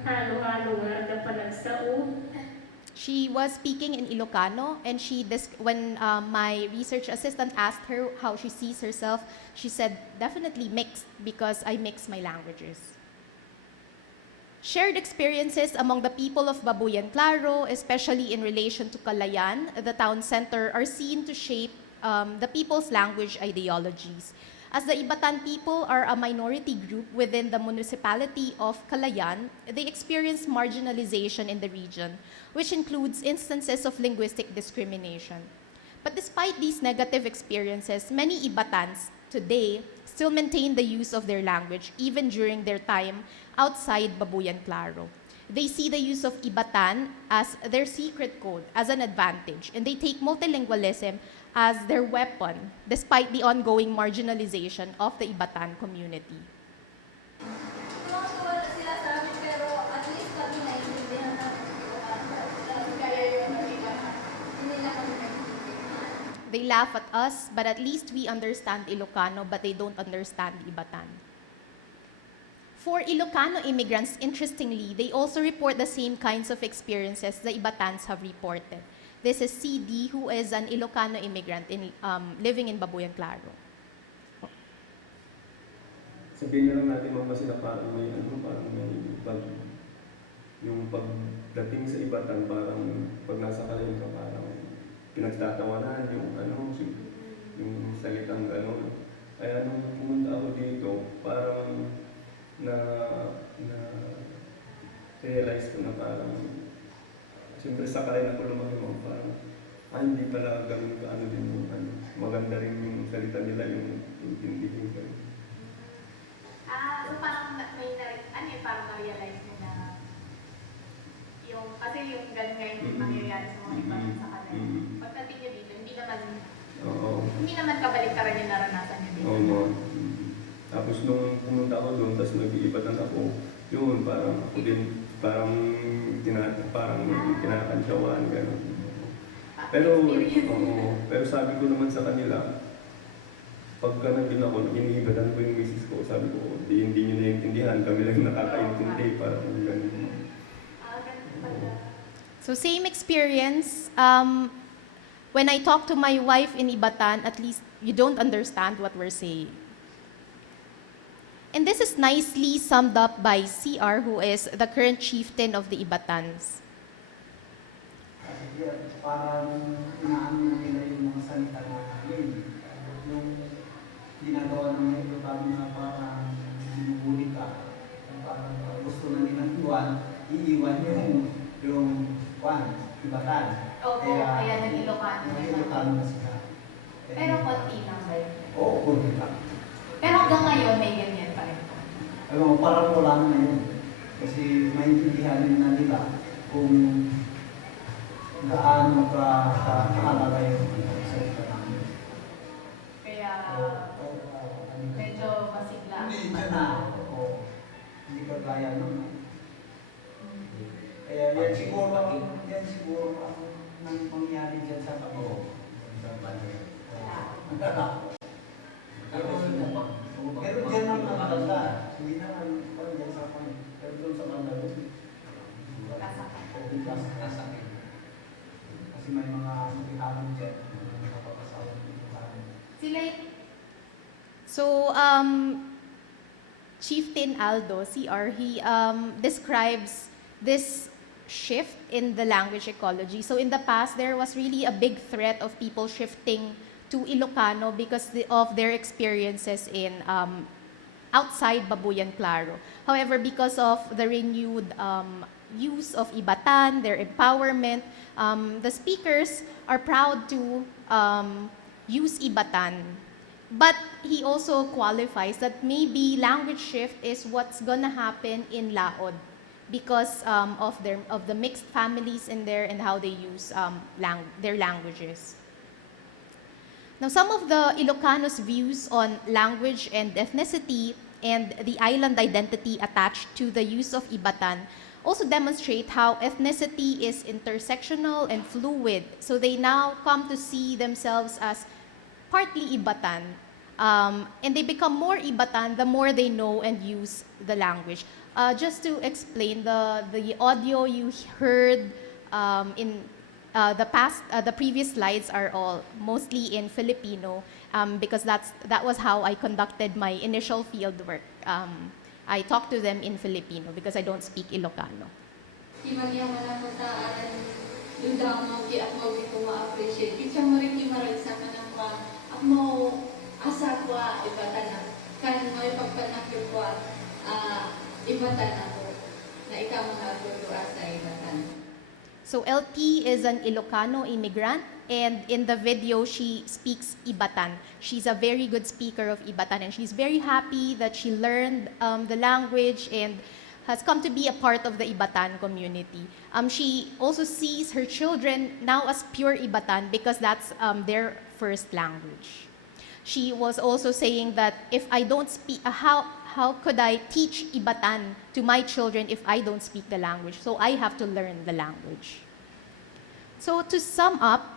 Halo-halo nga ka pa nagsao. She was speaking in Ilocano, and when my research assistant asked her how she sees herself, she said, definitely mixed, because I mix my languages. Shared experiences among the people of Babuyan, Claro, especially in relation to Calayan, the town center, are seen to shape the people's language ideologies. As the Ibatan people are a minority group within the municipality of Calayan, they experience marginalization in the region, which includes instances of linguistic discrimination. But despite these negative experiences, many Ibatans today still maintain the use of their language even during their time outside Babuyan, Claro. They see the use of Ibatan as their secret code, as an advantage, and they take multilingualism as their weapon, despite the ongoing marginalization of the Ibatan community. They laugh at us, but at least we understand Ilocano, but they don't understand Ibatan. For Ilocano immigrants, interestingly, they also report the same kinds of experiences the Ibatans have reported. This is CD, who is an Ilocano immigrant living in Babuyan, Claro. Sabihin na lang natin mga kasi na parang may yung pagdating sa Ibatan, parang pag nasa Calayan ka, parang pinagtatawanan yung salitang gano'n. Kaya nung pumunta ako dito, parang realize ko na parang siyempre sa Calayan ako lumaki mo, parang hindi pala ganun ka din yung maganda rin yung salita nila, yung intindihin ko. So parang parang na-realize mo na kasi yung ganun nga yung mangyayari sa mga iba sa Calayan. Pagdating nyo dito, hindi naman kabaliktaran yung naranasan nyo dito. Oo. Tapos nung pumunta ako doon, tapos nag-iibatan ako, yun, parang ako din, parang kinakansyawan, gano'n. Pero sabi ko naman sa kanila, pagka nandun ako, iniibatan ko yung misis ko, sabi ko, hindi nyo naiintindihan, kami lang nakakaintindi, parang gano'n. So same experience. When I talk to my wife in Ibatan, at least you don't understand what we're saying. And this is nicely summed up by CR, who is the current chieftain of the Ibatans. Parang inaano na nila yung mga salita na yun. Yung ginagawa ng mga Ilocano na parang binubuli ka. Parang gusto na nilang iiwan yung Ibatan. Opo, kaya nag-Ilocano. Nag-Ilocano na sila. Pero konti lang ba yun? Oo, konti lang. Pero hanggang ngayon, may ganyan pa rin. Parang wala na yun. Kasi maintindihan na nila kung gaano kahalaga yung salita namin. Kaya medyo masigla. Hindi ka gaya nun. Kaya yan siguro ang mangyari dyan sa Paglalayag. Pero dyan ang nakakanda. Hindi naman dyan sa kanya. Pero doon sa Paglalayag. Kasakit. Kasi may mga nakihalong dyan. Mga nakapapasawa ng Ilocano. So, Chieftain Aldo, CR, he describes this shift in the language ecology. So in the past, there was really a big threat of people shifting to Ilocano because of their experiences in outside Babuyan, Claro. However, because of the renewed use of Ibatan, their empowerment, the speakers are proud to use Ibatan. But he also qualifies that maybe language shift is what's gonna happen in Laod because of the mixed families in there and how they use their languages. Now, some of the Ilocanos' views on language and ethnicity and the island identity attached to the use of Ibatan also demonstrate how ethnicity is intersectional and fluid. So they now come to see themselves as partly Ibatan. And they become more Ibatan the more they know and use the language. Just to explain, the audio you heard in the previous slides are all mostly in Filipino because that was how I conducted my initial field work. I talked to them in Filipino because I don't speak Ilocano. Asakwa ibatan na kan mo ipagpanakyo ko ibatan ako na ikaw makatutuwa sa ibatan. So LP is an Ilocano immigrant, and in the video she speaks Ibatan. She's a very good speaker of Ibatan, and she's very happy that she learned the language and has come to be a part of the Ibatan community. She also sees her children now as pure Ibatan because that's their first language. She was also saying that if I don't speak, how could I teach Ibatan to my children if I don't speak the language? So I have to learn the language. So to sum up,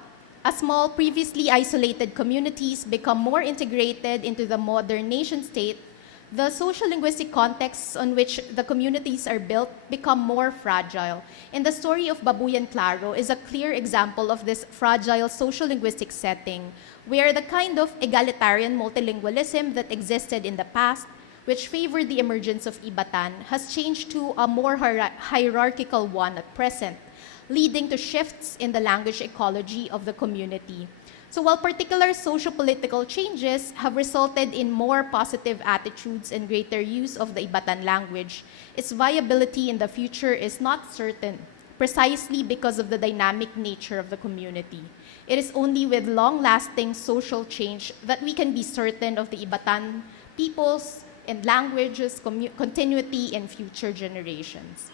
as small, previously isolated communities become more integrated into the modern nation state, the social linguistic contexts on which the communities are built become more fragile. And the story of Babuyan Claro is a clear example of this fragile social linguistic setting, where the kind of egalitarian multilingualism that existed in the past, which favored the emergence of Ibatan, has changed to a more hierarchical one at present, leading to shifts in the language ecology of the community. So while particular socio-political changes have resulted in more positive attitudes and greater use of the Ibatan language, its viability in the future is not certain, precisely because of the dynamic nature of the community. It is only with long-lasting social change that we can be certain of the Ibatan peoples and languages continuity in future generations.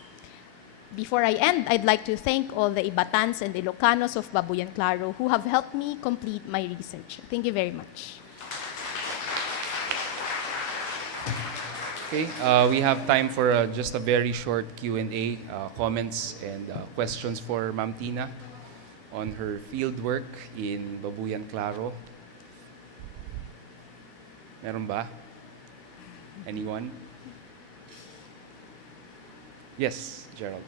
Before I end, I'd like to thank all the Ibatans and Ilocanos of Babuyan Claro who have helped me complete my research. Thank you very much. Okay, we have time for just a very short Q&A, comments and questions for Ma'am Tina on her field work in Babuyan Claro. Meron ba? Anyone? Yes, Gerald.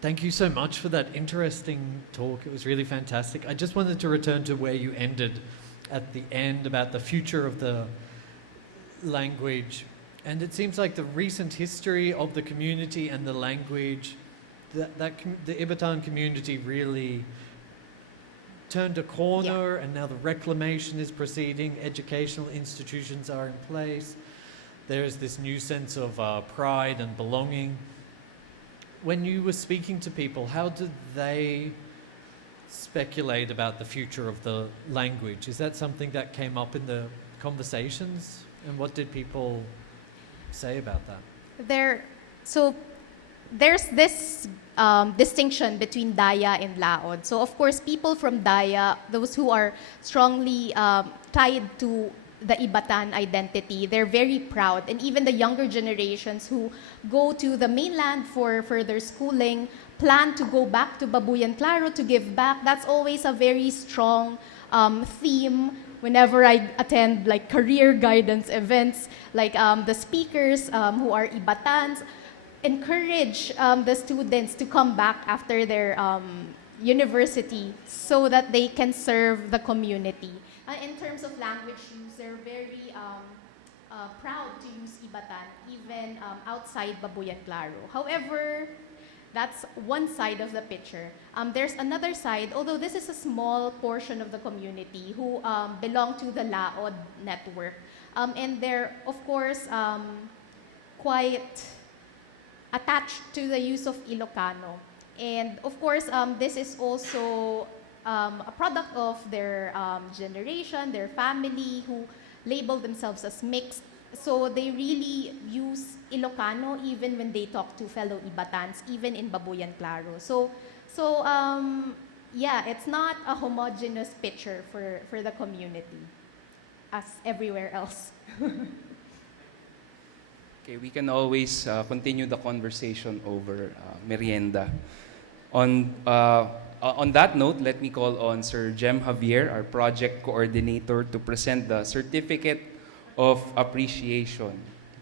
Thank you so much for that interesting talk. It was really fantastic. I just wanted to return to where you ended at the end about the future of the language. And it seems like the recent history of the community and the language, the Ibatan community really turned a corner, and now the reclamation is proceeding, educational institutions are in place. There is this new sense of pride and belonging. When you were speaking to people, how did they speculate about the future of the language? Is that something that came up in the conversations? And what did people say about that? There's this distinction between Daya and Laod. So of course, people from Daya, those who are strongly tied to the Ibatan identity, they're very proud. And even the younger generations who go to the mainland for further schooling plan to go back to Babuyan Claro to give back. That's always a very strong theme whenever I attend like career guidance events, like the speakers who are Ibatans encourage the students to come back after their university so that they can serve the community. In terms of language use, they're very proud to use Ibatan, even outside Babuyan, Claro. However, that's one side of the picture. There's another side, although this is a small portion of the community who belong to the Laod network. And they're, of course, quite attached to the use of Ilocano. And of course, this is also a product of their generation, their family, who label themselves as mixed. So they really use Ilocano even when they talk to fellow Ibatans, even in Babuyan, Claro. So yeah, it's not a homogeneous picture for the community as everywhere else. Okay, we can always continue the conversation over merienda. On that note, let me call on Sir Jem Javier, our project coordinator, to present the certificate of appreciation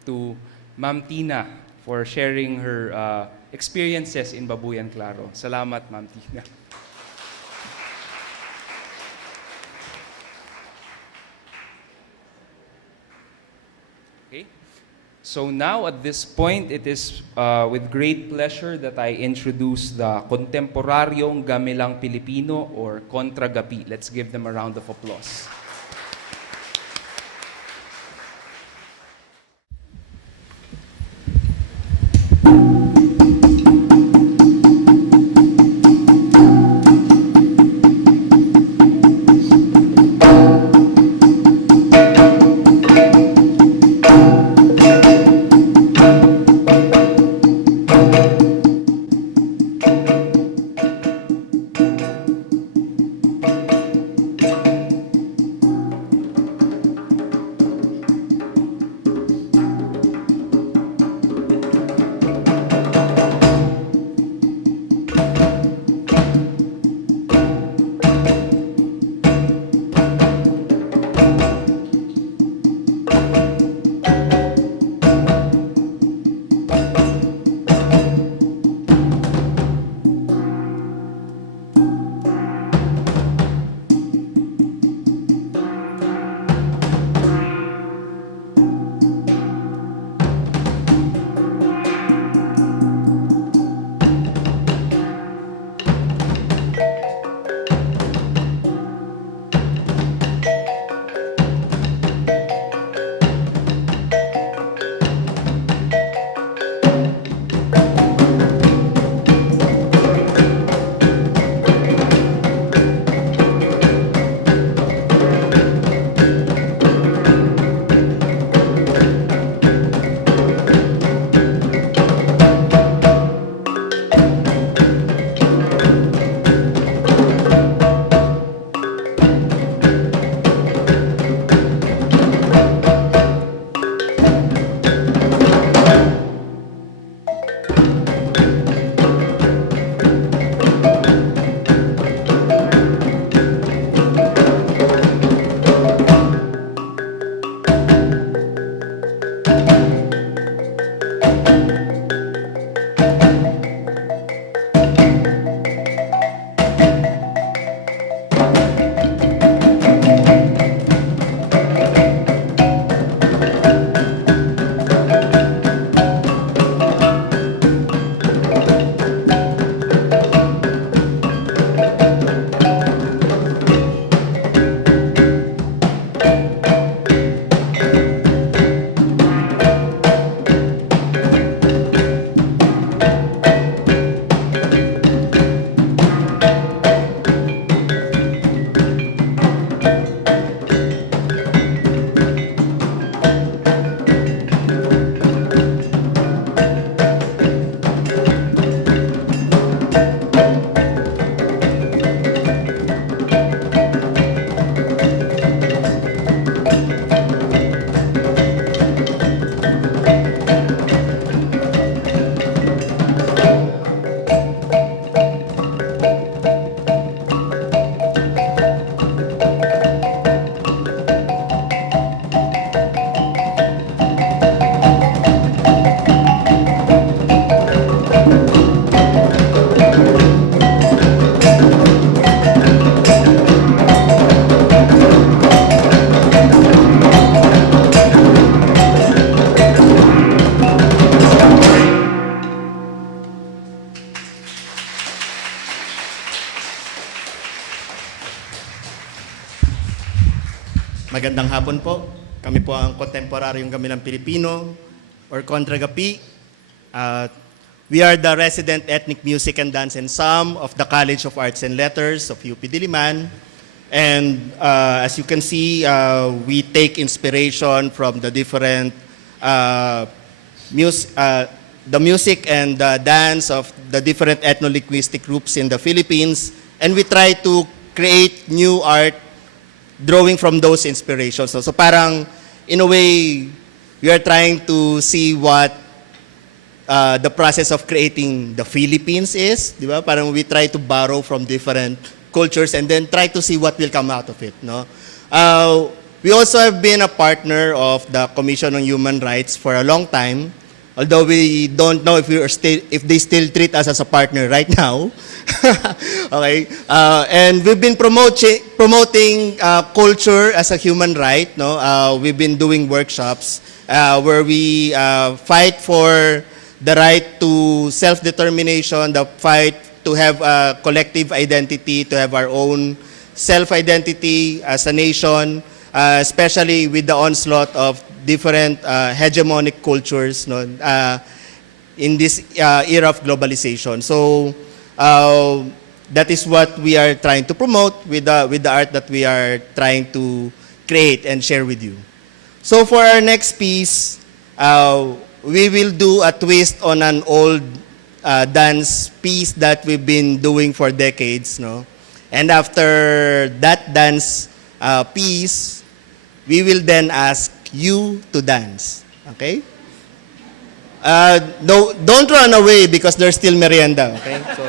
to Ma'am Tina for sharing her experiences in Babuyan, Claro. Salamat, Ma'am Tina. Okay. So now at this point, it is with great pleasure that I introduce the Kontemporaryong Gamelan Pilipino, or Kontra-GaPi. Let's give them a round of applause. Magandang hapon po. Kami po ang Kontemporaryong Gamelan Pilipino or Kontra-GaPi. We are the resident ethnic music and dance ensemble of the College of Arts and Letters of UP Diliman. And as you can see, we take inspiration from the different the music and the dance of the different ethno-linguistic groups in the Philippines. And we try to create new art drawing from those inspirations. So parang, in a way, we are trying to see what the process of creating the Philippines is, di ba? Parang we try to borrow from different cultures and then try to see what will come out of it, no? We also have been a partner of the Commission on Human Rights for a long time, although we don't know if they still treat us as a partner right now. Okay, and we've been promoting culture as a human right. No, we've been doing workshops where we fight for the right to self-determination, the fight to have a collective identity, to have our own self-identity as a nation, especially with the onslaught of different hegemonic cultures, no, in this era of globalization. So that is what we are trying to promote with the art that we are trying to create and share with you. So for our next piece, we will do a twist on an old dance piece that we've been doing for decades, no? And after that dance piece, we will then ask you to dance, okay? No, don't run away because there's still merienda, okay? So.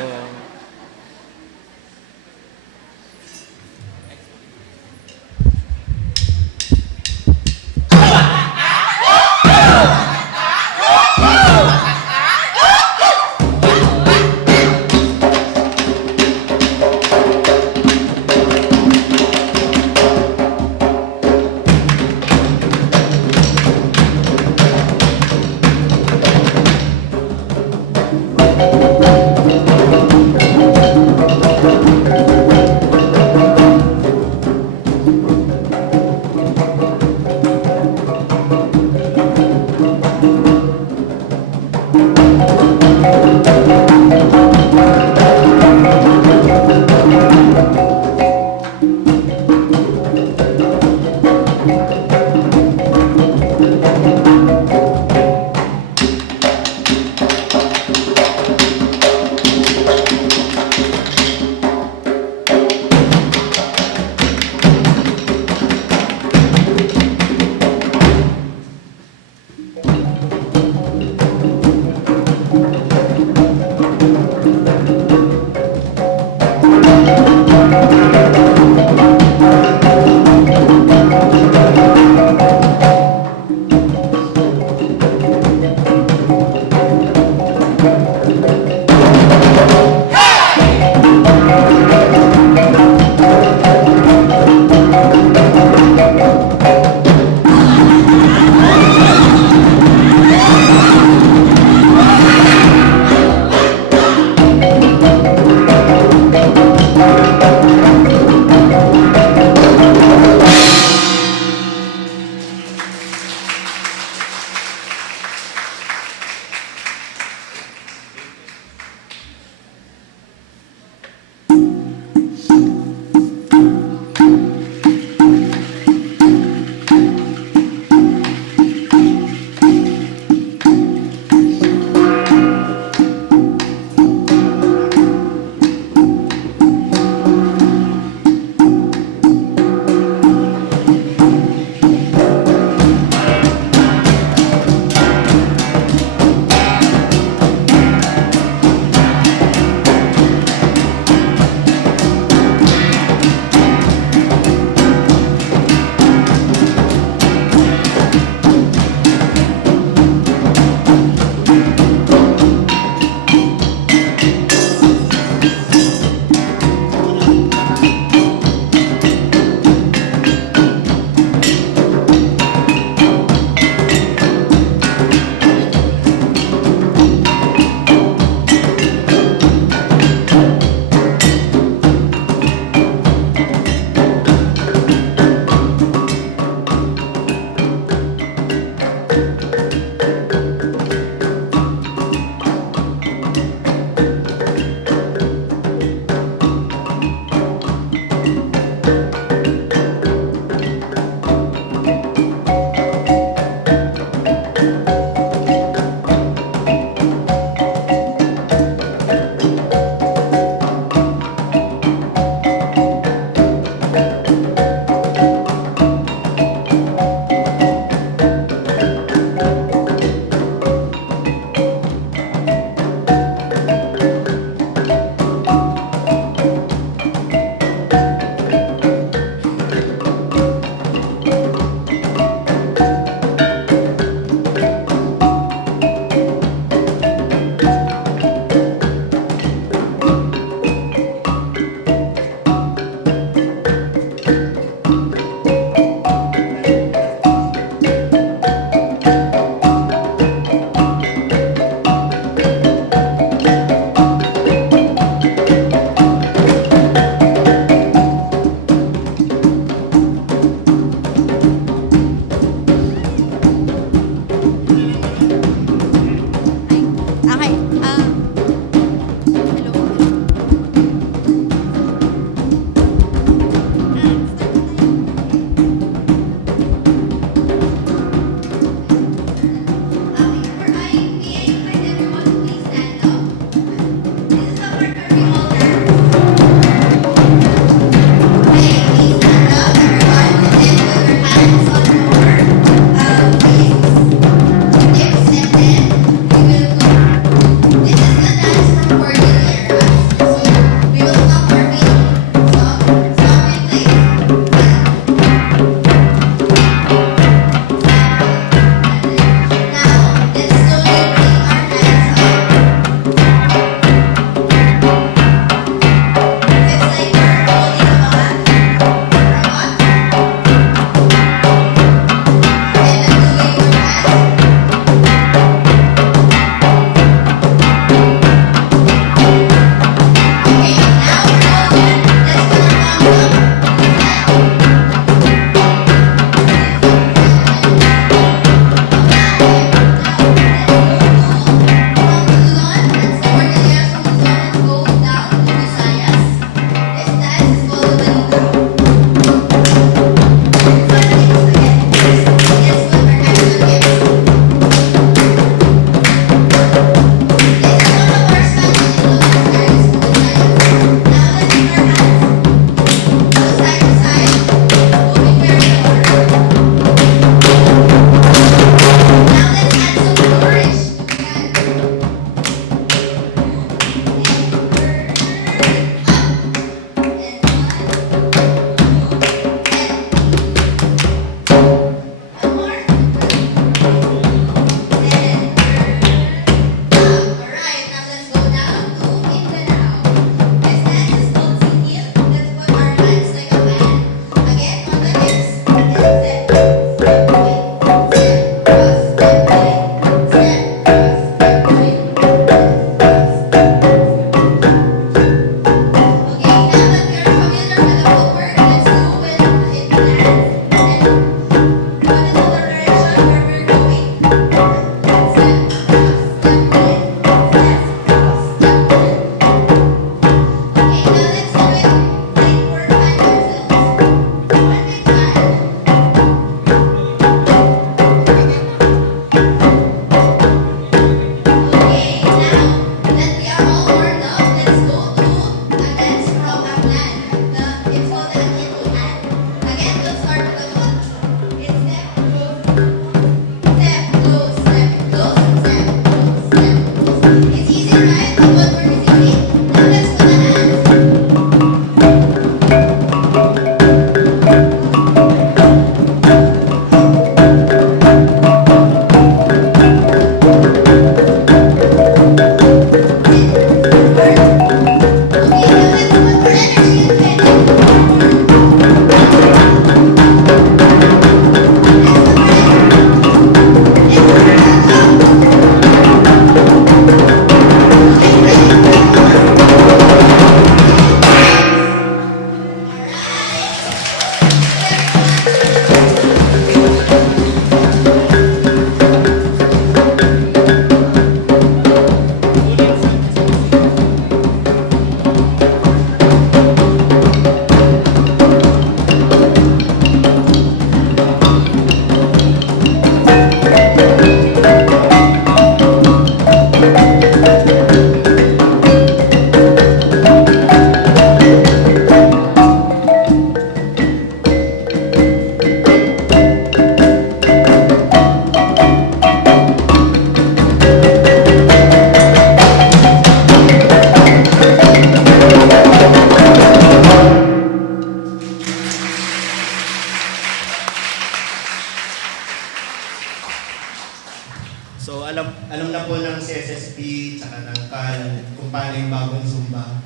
tsaka ng Kal, kung paano yung bagong Zumba.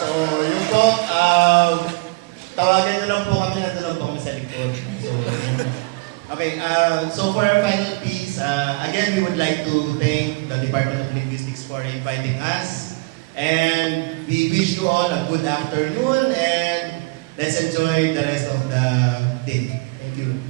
So, yun po, tawagan nyo lang po kami, nandun lang po kami sa likod. So, okay, so for our final piece, again, we would like to thank the Department of Linguistics for inviting us. And we wish you all a good afternoon and let's enjoy the rest of the day. Thank you.